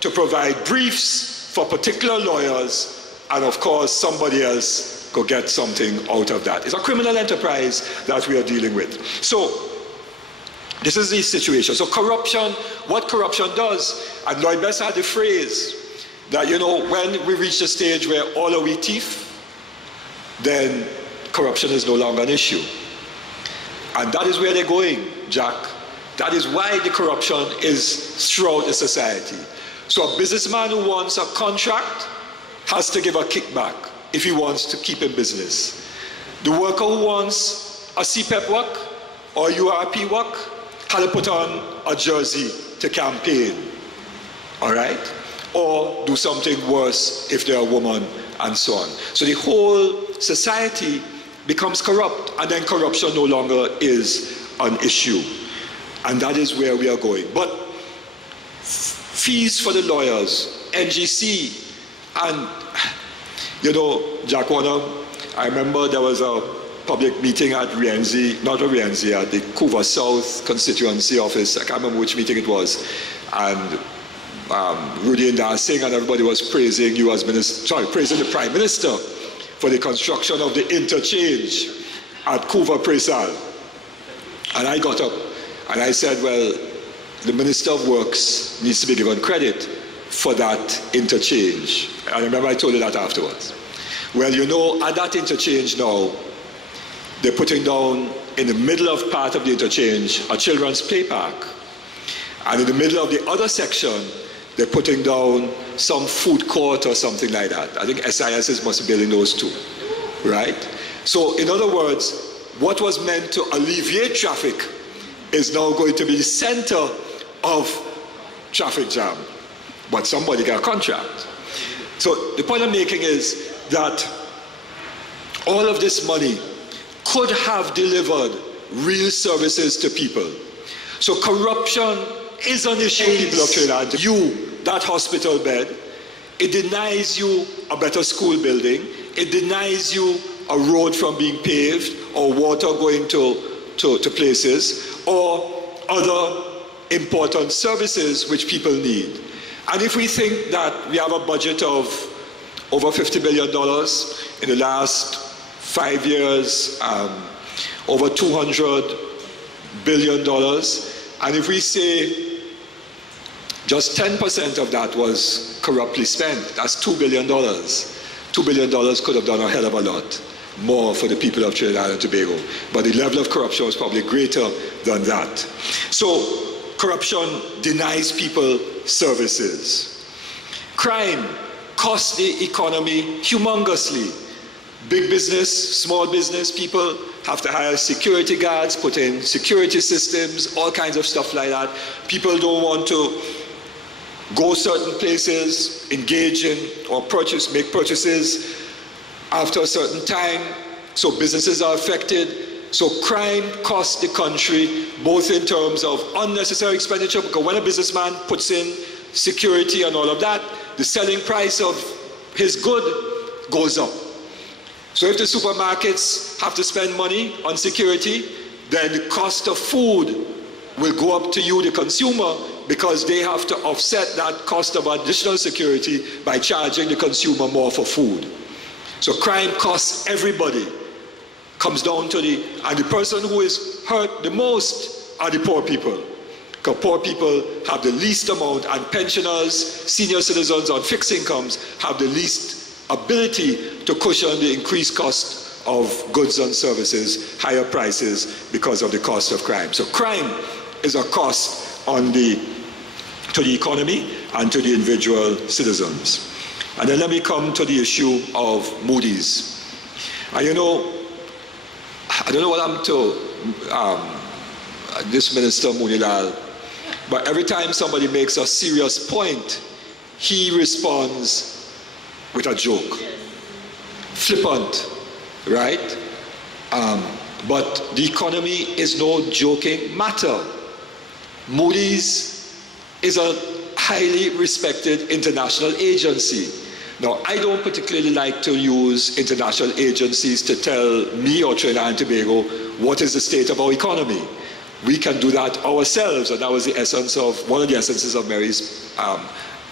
to provide briefs for particular lawyers, and of course somebody else could get something out of that. It's a criminal enterprise that we are dealing with. So this is the situation. So corruption, what corruption does, and Lloyd Best had the phrase that, you know, when we reach a stage where all are we thief, then corruption is no longer an issue. And that is where they're going, Jack. That is why the corruption is throughout the society. So a businessman who wants a contract has to give a kickback if he wants to keep in business. The worker who wants a CPEP work or URP work had to put on a jersey to campaign, all right? Or do something worse if they're a woman, and so on. So the whole society becomes corrupt, and then corruption no longer is an issue. And that is where we are going. But fees for the lawyers, NGC, and, you know, Jack Warner, I remember there was a public meeting at Rienzi, at the Couva South constituency office. I can't remember which meeting it was. And Rudy Indar Singh and everybody was praising you as praising the Prime Minister for the construction of the interchange at Couva Presal. And I got up and I said, well, the Minister of Works needs to be given credit for that interchange. I remember I told you that afterwards. Well, you know, at that interchange now, they're putting down in the middle of part of the interchange a children's play park. And in the middle of the other section, they're putting down some food court or something like that. I think SIS must be building those too, right? So in other words, what was meant to alleviate traffic is now going to be the center of traffic jam. But somebody got a contract. So the point I'm making is that all of this money could have delivered real services to people. So corruption is an issue, people of Trinidad. You, that hospital bed, it denies you a better school building, it denies you a road from being paved or water going to places or other important services which people need. And if we think that we have a budget of over $50 billion in the last 5 years, over $200 billion, and if we say just 10% of that was corruptly spent, that's $2 billion. $2 billion could have done a hell of a lot more for the people of Trinidad and Tobago. But the level of corruption was probably greater than that. So corruption denies people services. Crime costs the economy humongously. Big business, small business, people have to hire security guards, put in security systems, all kinds of stuff like that. People don't want to go certain places, engage in or make purchases after a certain time. So businesses are affected. So crime costs the country, both in terms of unnecessary expenditure, because when a businessman puts in security and all of that, the selling price of his good goes up. So if the supermarkets have to spend money on security, then the cost of food will go up to you, the consumer, because they have to offset that cost of additional security by charging the consumer more for food. So crime costs everybody. Comes down to and the person who is hurt the most are the poor people. Because poor people have the least amount, and pensioners, senior citizens on fixed incomes have the least ability to cushion the increased cost of goods and services, higher prices because of the cost of crime. So crime is a cost to the economy and to the individual citizens. And then let me come to the issue of Moody's. And you know, I don't know what happened to this Minister Munilal, but every time somebody makes a serious point, he responds with a joke. Flippant, right? But the economy is no joking matter. Moody's is a highly respected international agency. Now, I don't particularly like to use international agencies to tell me or Trinidad and Tobago what is the state of our economy. We can do that ourselves, and that was the essence of, one of the essences of Mary's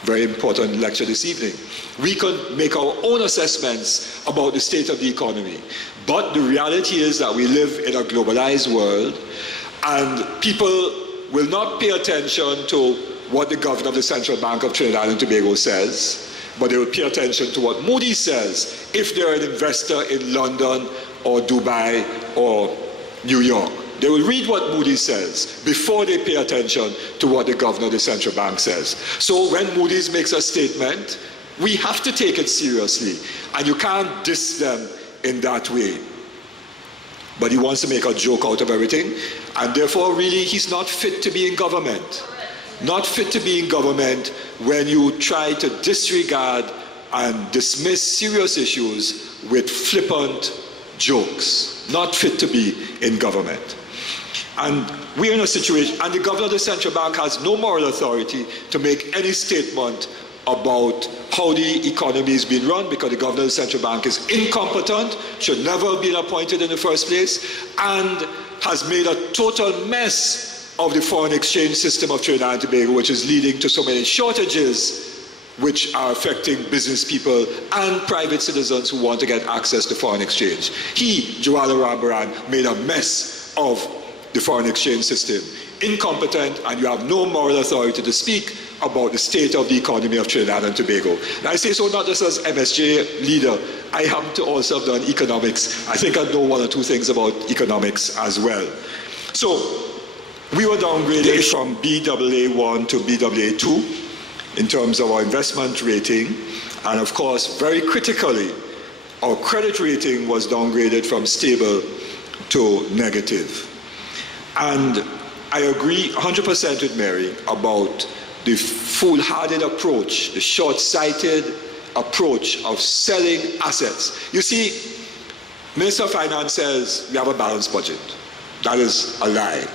very important lecture this evening. We can make our own assessments about the state of the economy. But the reality is that we live in a globalized world, and people will not pay attention to what the governor of the Central Bank of Trinidad and Tobago says, but they will pay attention to what Moody's says if they're an investor in London or Dubai or New York. They will read what Moody's says before they pay attention to what the governor of the central bank says. So when Moody's makes a statement, we have to take it seriously, and you can't diss them in that way. But he wants to make a joke out of everything, and therefore really he's not fit to be in government. Not fit to be in government when you try to disregard and dismiss serious issues with flippant jokes. Not fit to be in government. And we're in a situation, and the governor of the central bank has no moral authority to make any statement about how the economy is being run, because the governor of the central bank is incompetent, should never have been appointed in the first place, and has made a total mess of the foreign exchange system of Trinidad and Tobago, which is leading to so many shortages which are affecting business people and private citizens who want to get access to foreign exchange. He, Joala Rambaran, made a mess of the foreign exchange system. Incompetent, and you have no moral authority to speak about the state of the economy of Trinidad and Tobago. And I say so not just as MSJ leader, I happen to also have done economics. I think I know one or two things about economics as well. So, we were downgraded from BAA1 to BAA2 in terms of our investment rating, and of course, very critically, our credit rating was downgraded from stable to negative. And I agree 100% with Mary about the foolhardy approach, the short-sighted approach of selling assets. You see, Minister of Finance says we have a balanced budget. That is a lie.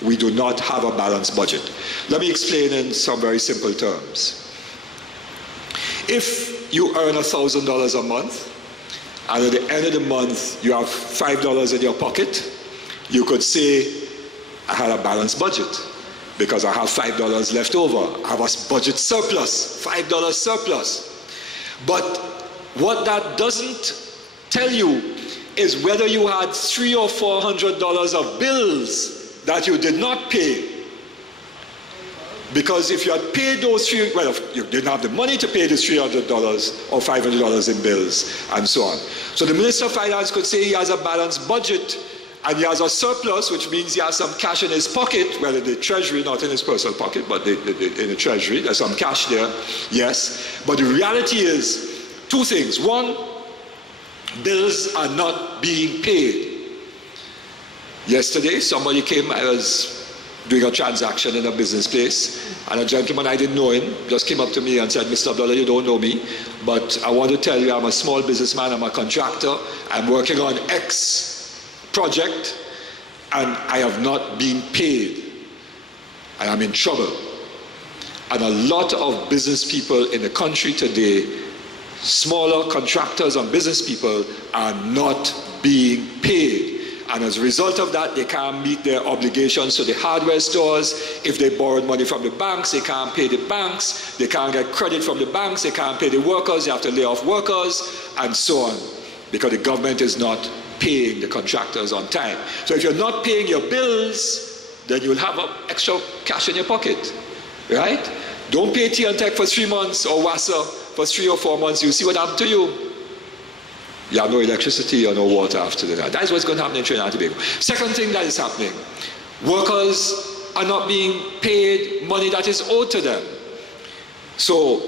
We do not have a balanced budget. Let me explain in some very simple terms. If you earn $1,000 a month, and at the end of the month you have $5 in your pocket, you could say, I had a balanced budget because I have $5 left over. I have a budget surplus, $5 surplus. But what that doesn't tell you is whether you had $300 or $400 of bills that you did not pay. Because if you had paid those you didn't have the money to pay the $300 or $500 in bills and so on. So the Minister of Finance could say he has a balanced budget and he has a surplus, which means he has some cash in his pocket, well, in the treasury, not in his personal pocket, but in the treasury, there's some cash there, yes. But the reality is two things. One, bills are not being paid. Yesterday, somebody came, I was doing a transaction in a business place, and a gentleman, I didn't know him, just came up to me and said, Mr. Abdullah, you don't know me, but I want to tell you I'm a small businessman, I'm a contractor, I'm working on X project, and I have not been paid, and I'm in trouble. And a lot of business people in the country today, smaller contractors and business people, are not being paid. And as a result of that, they can't meet their obligations to the hardware stores. If they borrowed money from the banks, they can't pay the banks. They can't get credit from the banks. They can't pay the workers. They have to lay off workers, and so on, because the government is not paying the contractors on time. So if you're not paying your bills, then you'll have extra cash in your pocket, right? Don't pay T&Tech for 3 months or WASA for 3 or 4 months. You'll see what happened to you. You have no electricity or no water after that. That's what's going to happen in Trinidad and Tobago. Second thing that is happening, workers are not being paid money that is owed to them. So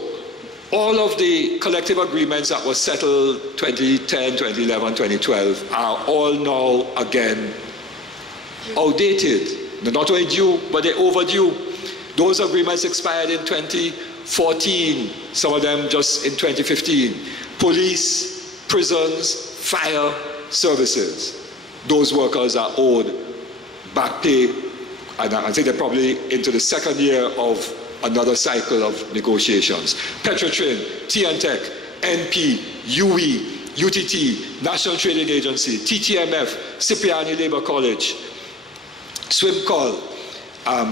all of the collective agreements that were settled 2010, 2011, 2012 are all now again outdated. They're not only due, but they're overdue. Those agreements expired in 2014, some of them just in 2015. Police, prisons, fire services. Those workers are owed back pay, and I think they're probably into the second year of another cycle of negotiations. Petrotrin, T&Tech, NP, UE, UTT, National Trading Agency, TTMF, Cipriani Labour College, Swimcall.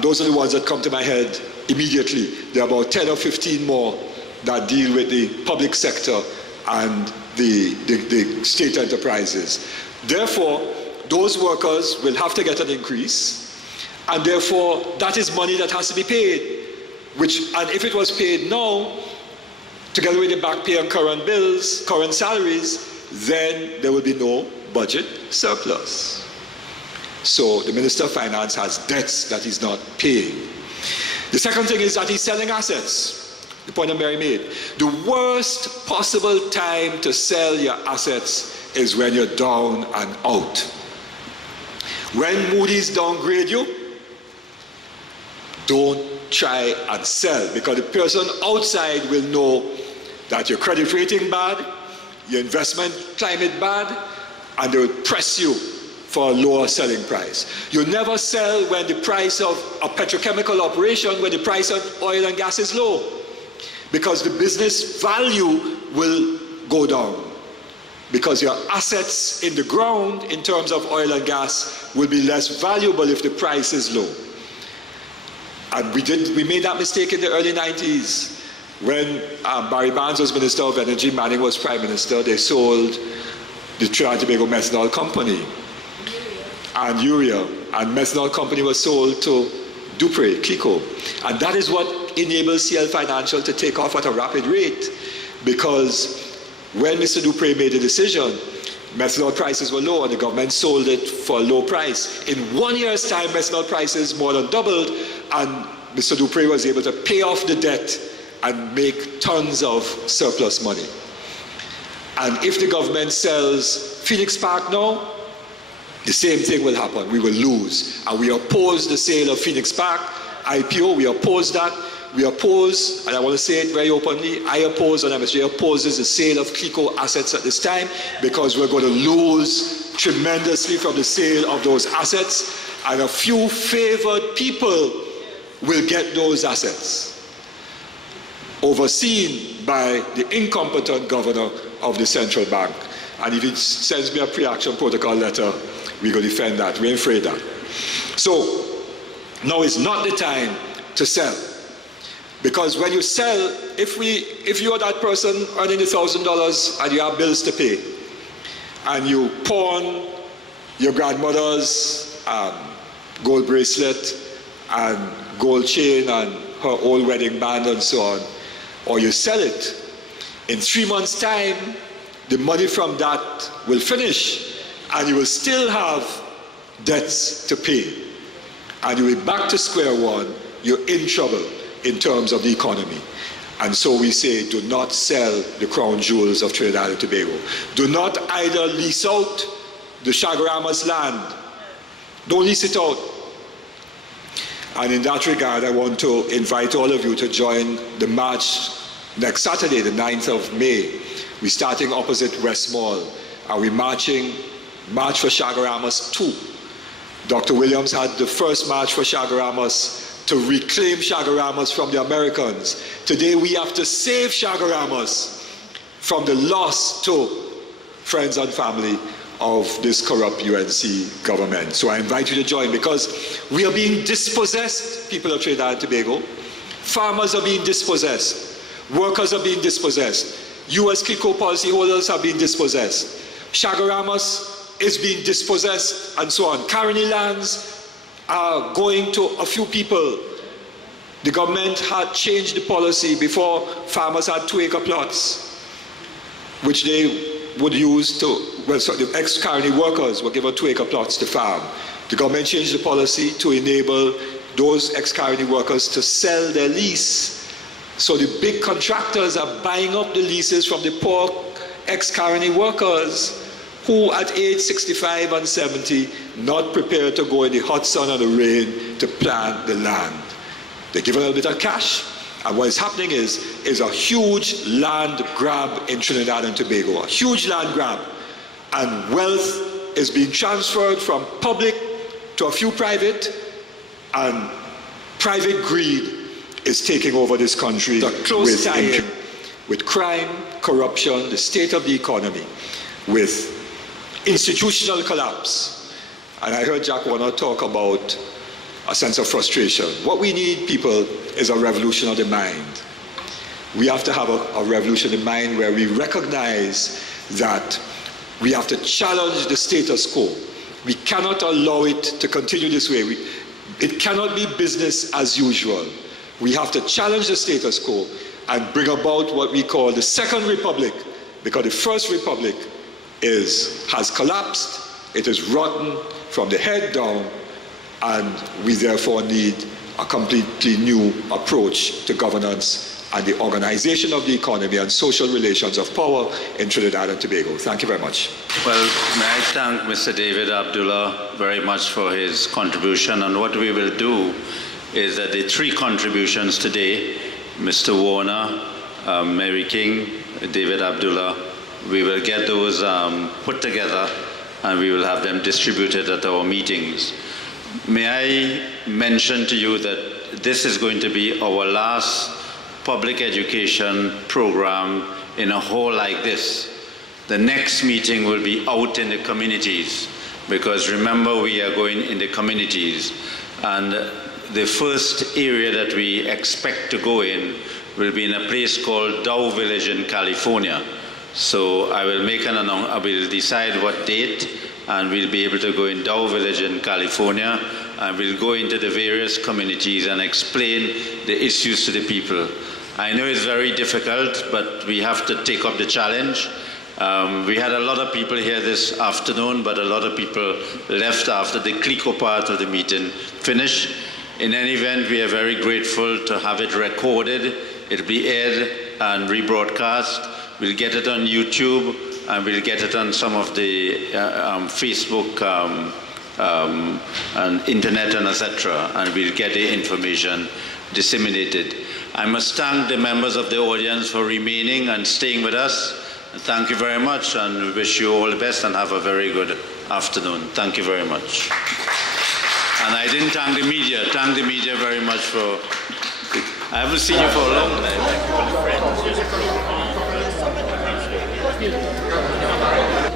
Those are the ones that come to my head immediately. There are about 10 or 15 more that deal with the public sector and the state enterprises. Therefore, those workers will have to get an increase, and therefore that is money that has to be paid, and if it was paid now, together with the back pay and current bills, current salaries, then there will be no budget surplus. So the Minister of Finance has debts that he's not paying. The second thing is that he's selling assets. The point that Mary made. The worst possible time to sell your assets is when you're down and out. When Moody's downgrade you, don't try and sell, because the person outside will know that your credit rating bad, your investment climate bad, and they will press you for a lower selling price. You never sell when the price of a petrochemical operation, when the price of oil and gas is low, because the business value will go down, because your assets in the ground in terms of oil and gas will be less valuable if the price is low. And we made that mistake in the early 90s when Barry Barnes was Minister of Energy, Manning was Prime Minister. They sold the Trinidad and Tobago Methanol Company and urea, and Methanol Company was sold to Dupre, Clico. And that is what enabled CL Financial to take off at a rapid rate, because when Mr. Dupre made the decision, methanol prices were low and the government sold it for a low price. In 1 year's time, methanol prices more than doubled, and Mr. Dupre was able to pay off the debt and make tons of surplus money. And if the government sells Phoenix Park now, the same thing will happen. We will lose. And we oppose the sale of Phoenix Park, IPO, we oppose that. We oppose, and I want to say it very openly, I oppose and MSJ opposes the sale of Clico assets at this time, because we're going to lose tremendously from the sale of those assets, and a few favored people will get those assets, overseen by the incompetent governor of the central bank. And if he sends me a pre-action protocol letter, we're going to defend that. We're afraid of that. So now is not the time to sell. Because when you sell, if you're that person earning $1,000 and you have bills to pay, and you pawn your grandmother's gold bracelet and gold chain and her old wedding band and so on, or you sell it, in 3 months' time, the money from that will finish, and you will still have debts to pay. And you'll be back to square one. You're in trouble in terms of the economy. And so we say, do not sell the crown jewels of Trinidad and Tobago. Do not either lease out the Chaguanas land. Don't lease it out. And in that regard, I want to invite all of you to join the march next Saturday, the 9th of May. We're starting opposite West Mall. And we're March for Chaguanas 2. Dr. Williams had the first March for Chaguanas to reclaim Chaguanas from the Americans. Today we have to save Chaguanas from the loss to friends and family of this corrupt UNC government. So I invite you to join, because we are being dispossessed, people of Trinidad and Tobago. Farmers are being dispossessed. Workers are being dispossessed. US CLICO policyholders are being dispossessed. Chaguanas is being dispossessed, and so on. Carony lands are going to a few people. The government had changed the policy. Before, farmers had 2-acre plots, which they would use to, well, so the ex-Carony workers were given 2-acre plots to farm. The government changed the policy to enable those ex-Carony workers to sell their lease. So the big contractors are buying up the leases from the poor ex-Carony workers who at age 65 and 70 not prepared to go in the hot sun and the rain to plant the land. They give a little bit of cash, and what is happening is a huge land grab in Trinidad and Tobago, a huge land grab. And wealth is being transferred from public to a few private, and private greed is taking over this country with crime, corruption, the state of the economy, with institutional collapse. And I heard Chaguanas talk about a sense of frustration. What we need, people, is a revolution of the mind. We have to have a revolution of the mind where we recognize that we have to challenge the status quo. We cannot allow it to continue this way. It cannot be business as usual. We have to challenge the status quo and bring about what we call the Second Republic, because the First Republic has collapsed, it is rotten from the head down, and we therefore need a completely new approach to governance and the organization of the economy and social relations of power in Trinidad and Tobago. Thank you very much. Well, may I thank Mr. David Abdullah very much for his contribution. And what we will do is that the 3 contributions today, Mr. Warner, Mary King, David Abdullah, we will get those put together and we will have them distributed at our meetings. May I mention to you that this is going to be our last public education program in a hall like this. The next meeting will be out in the communities, because remember, we are going in the communities. And the first area that we expect to go in will be in a place called Dow Village in California. So I will make an announcement, I will decide what date, and we'll be able to go in Dow Village in California, and we'll go into the various communities and explain the issues to the people. I know it's very difficult, but we have to take up the challenge. We had a lot of people here this afternoon, but a lot of people left after the CLICO part of the meeting finished. In any event, we are very grateful to have it recorded. It'll be aired and rebroadcast. We'll get it on YouTube, and we'll get it on some of the Facebook and internet and etc. And we'll get the information disseminated. I must thank the members of the audience for remaining and staying with us. Thank you very much, and we wish you all the best and have a very good afternoon. Thank you very much. And I didn't thank the media. Thank the media very much for... I haven't seen you for a long time.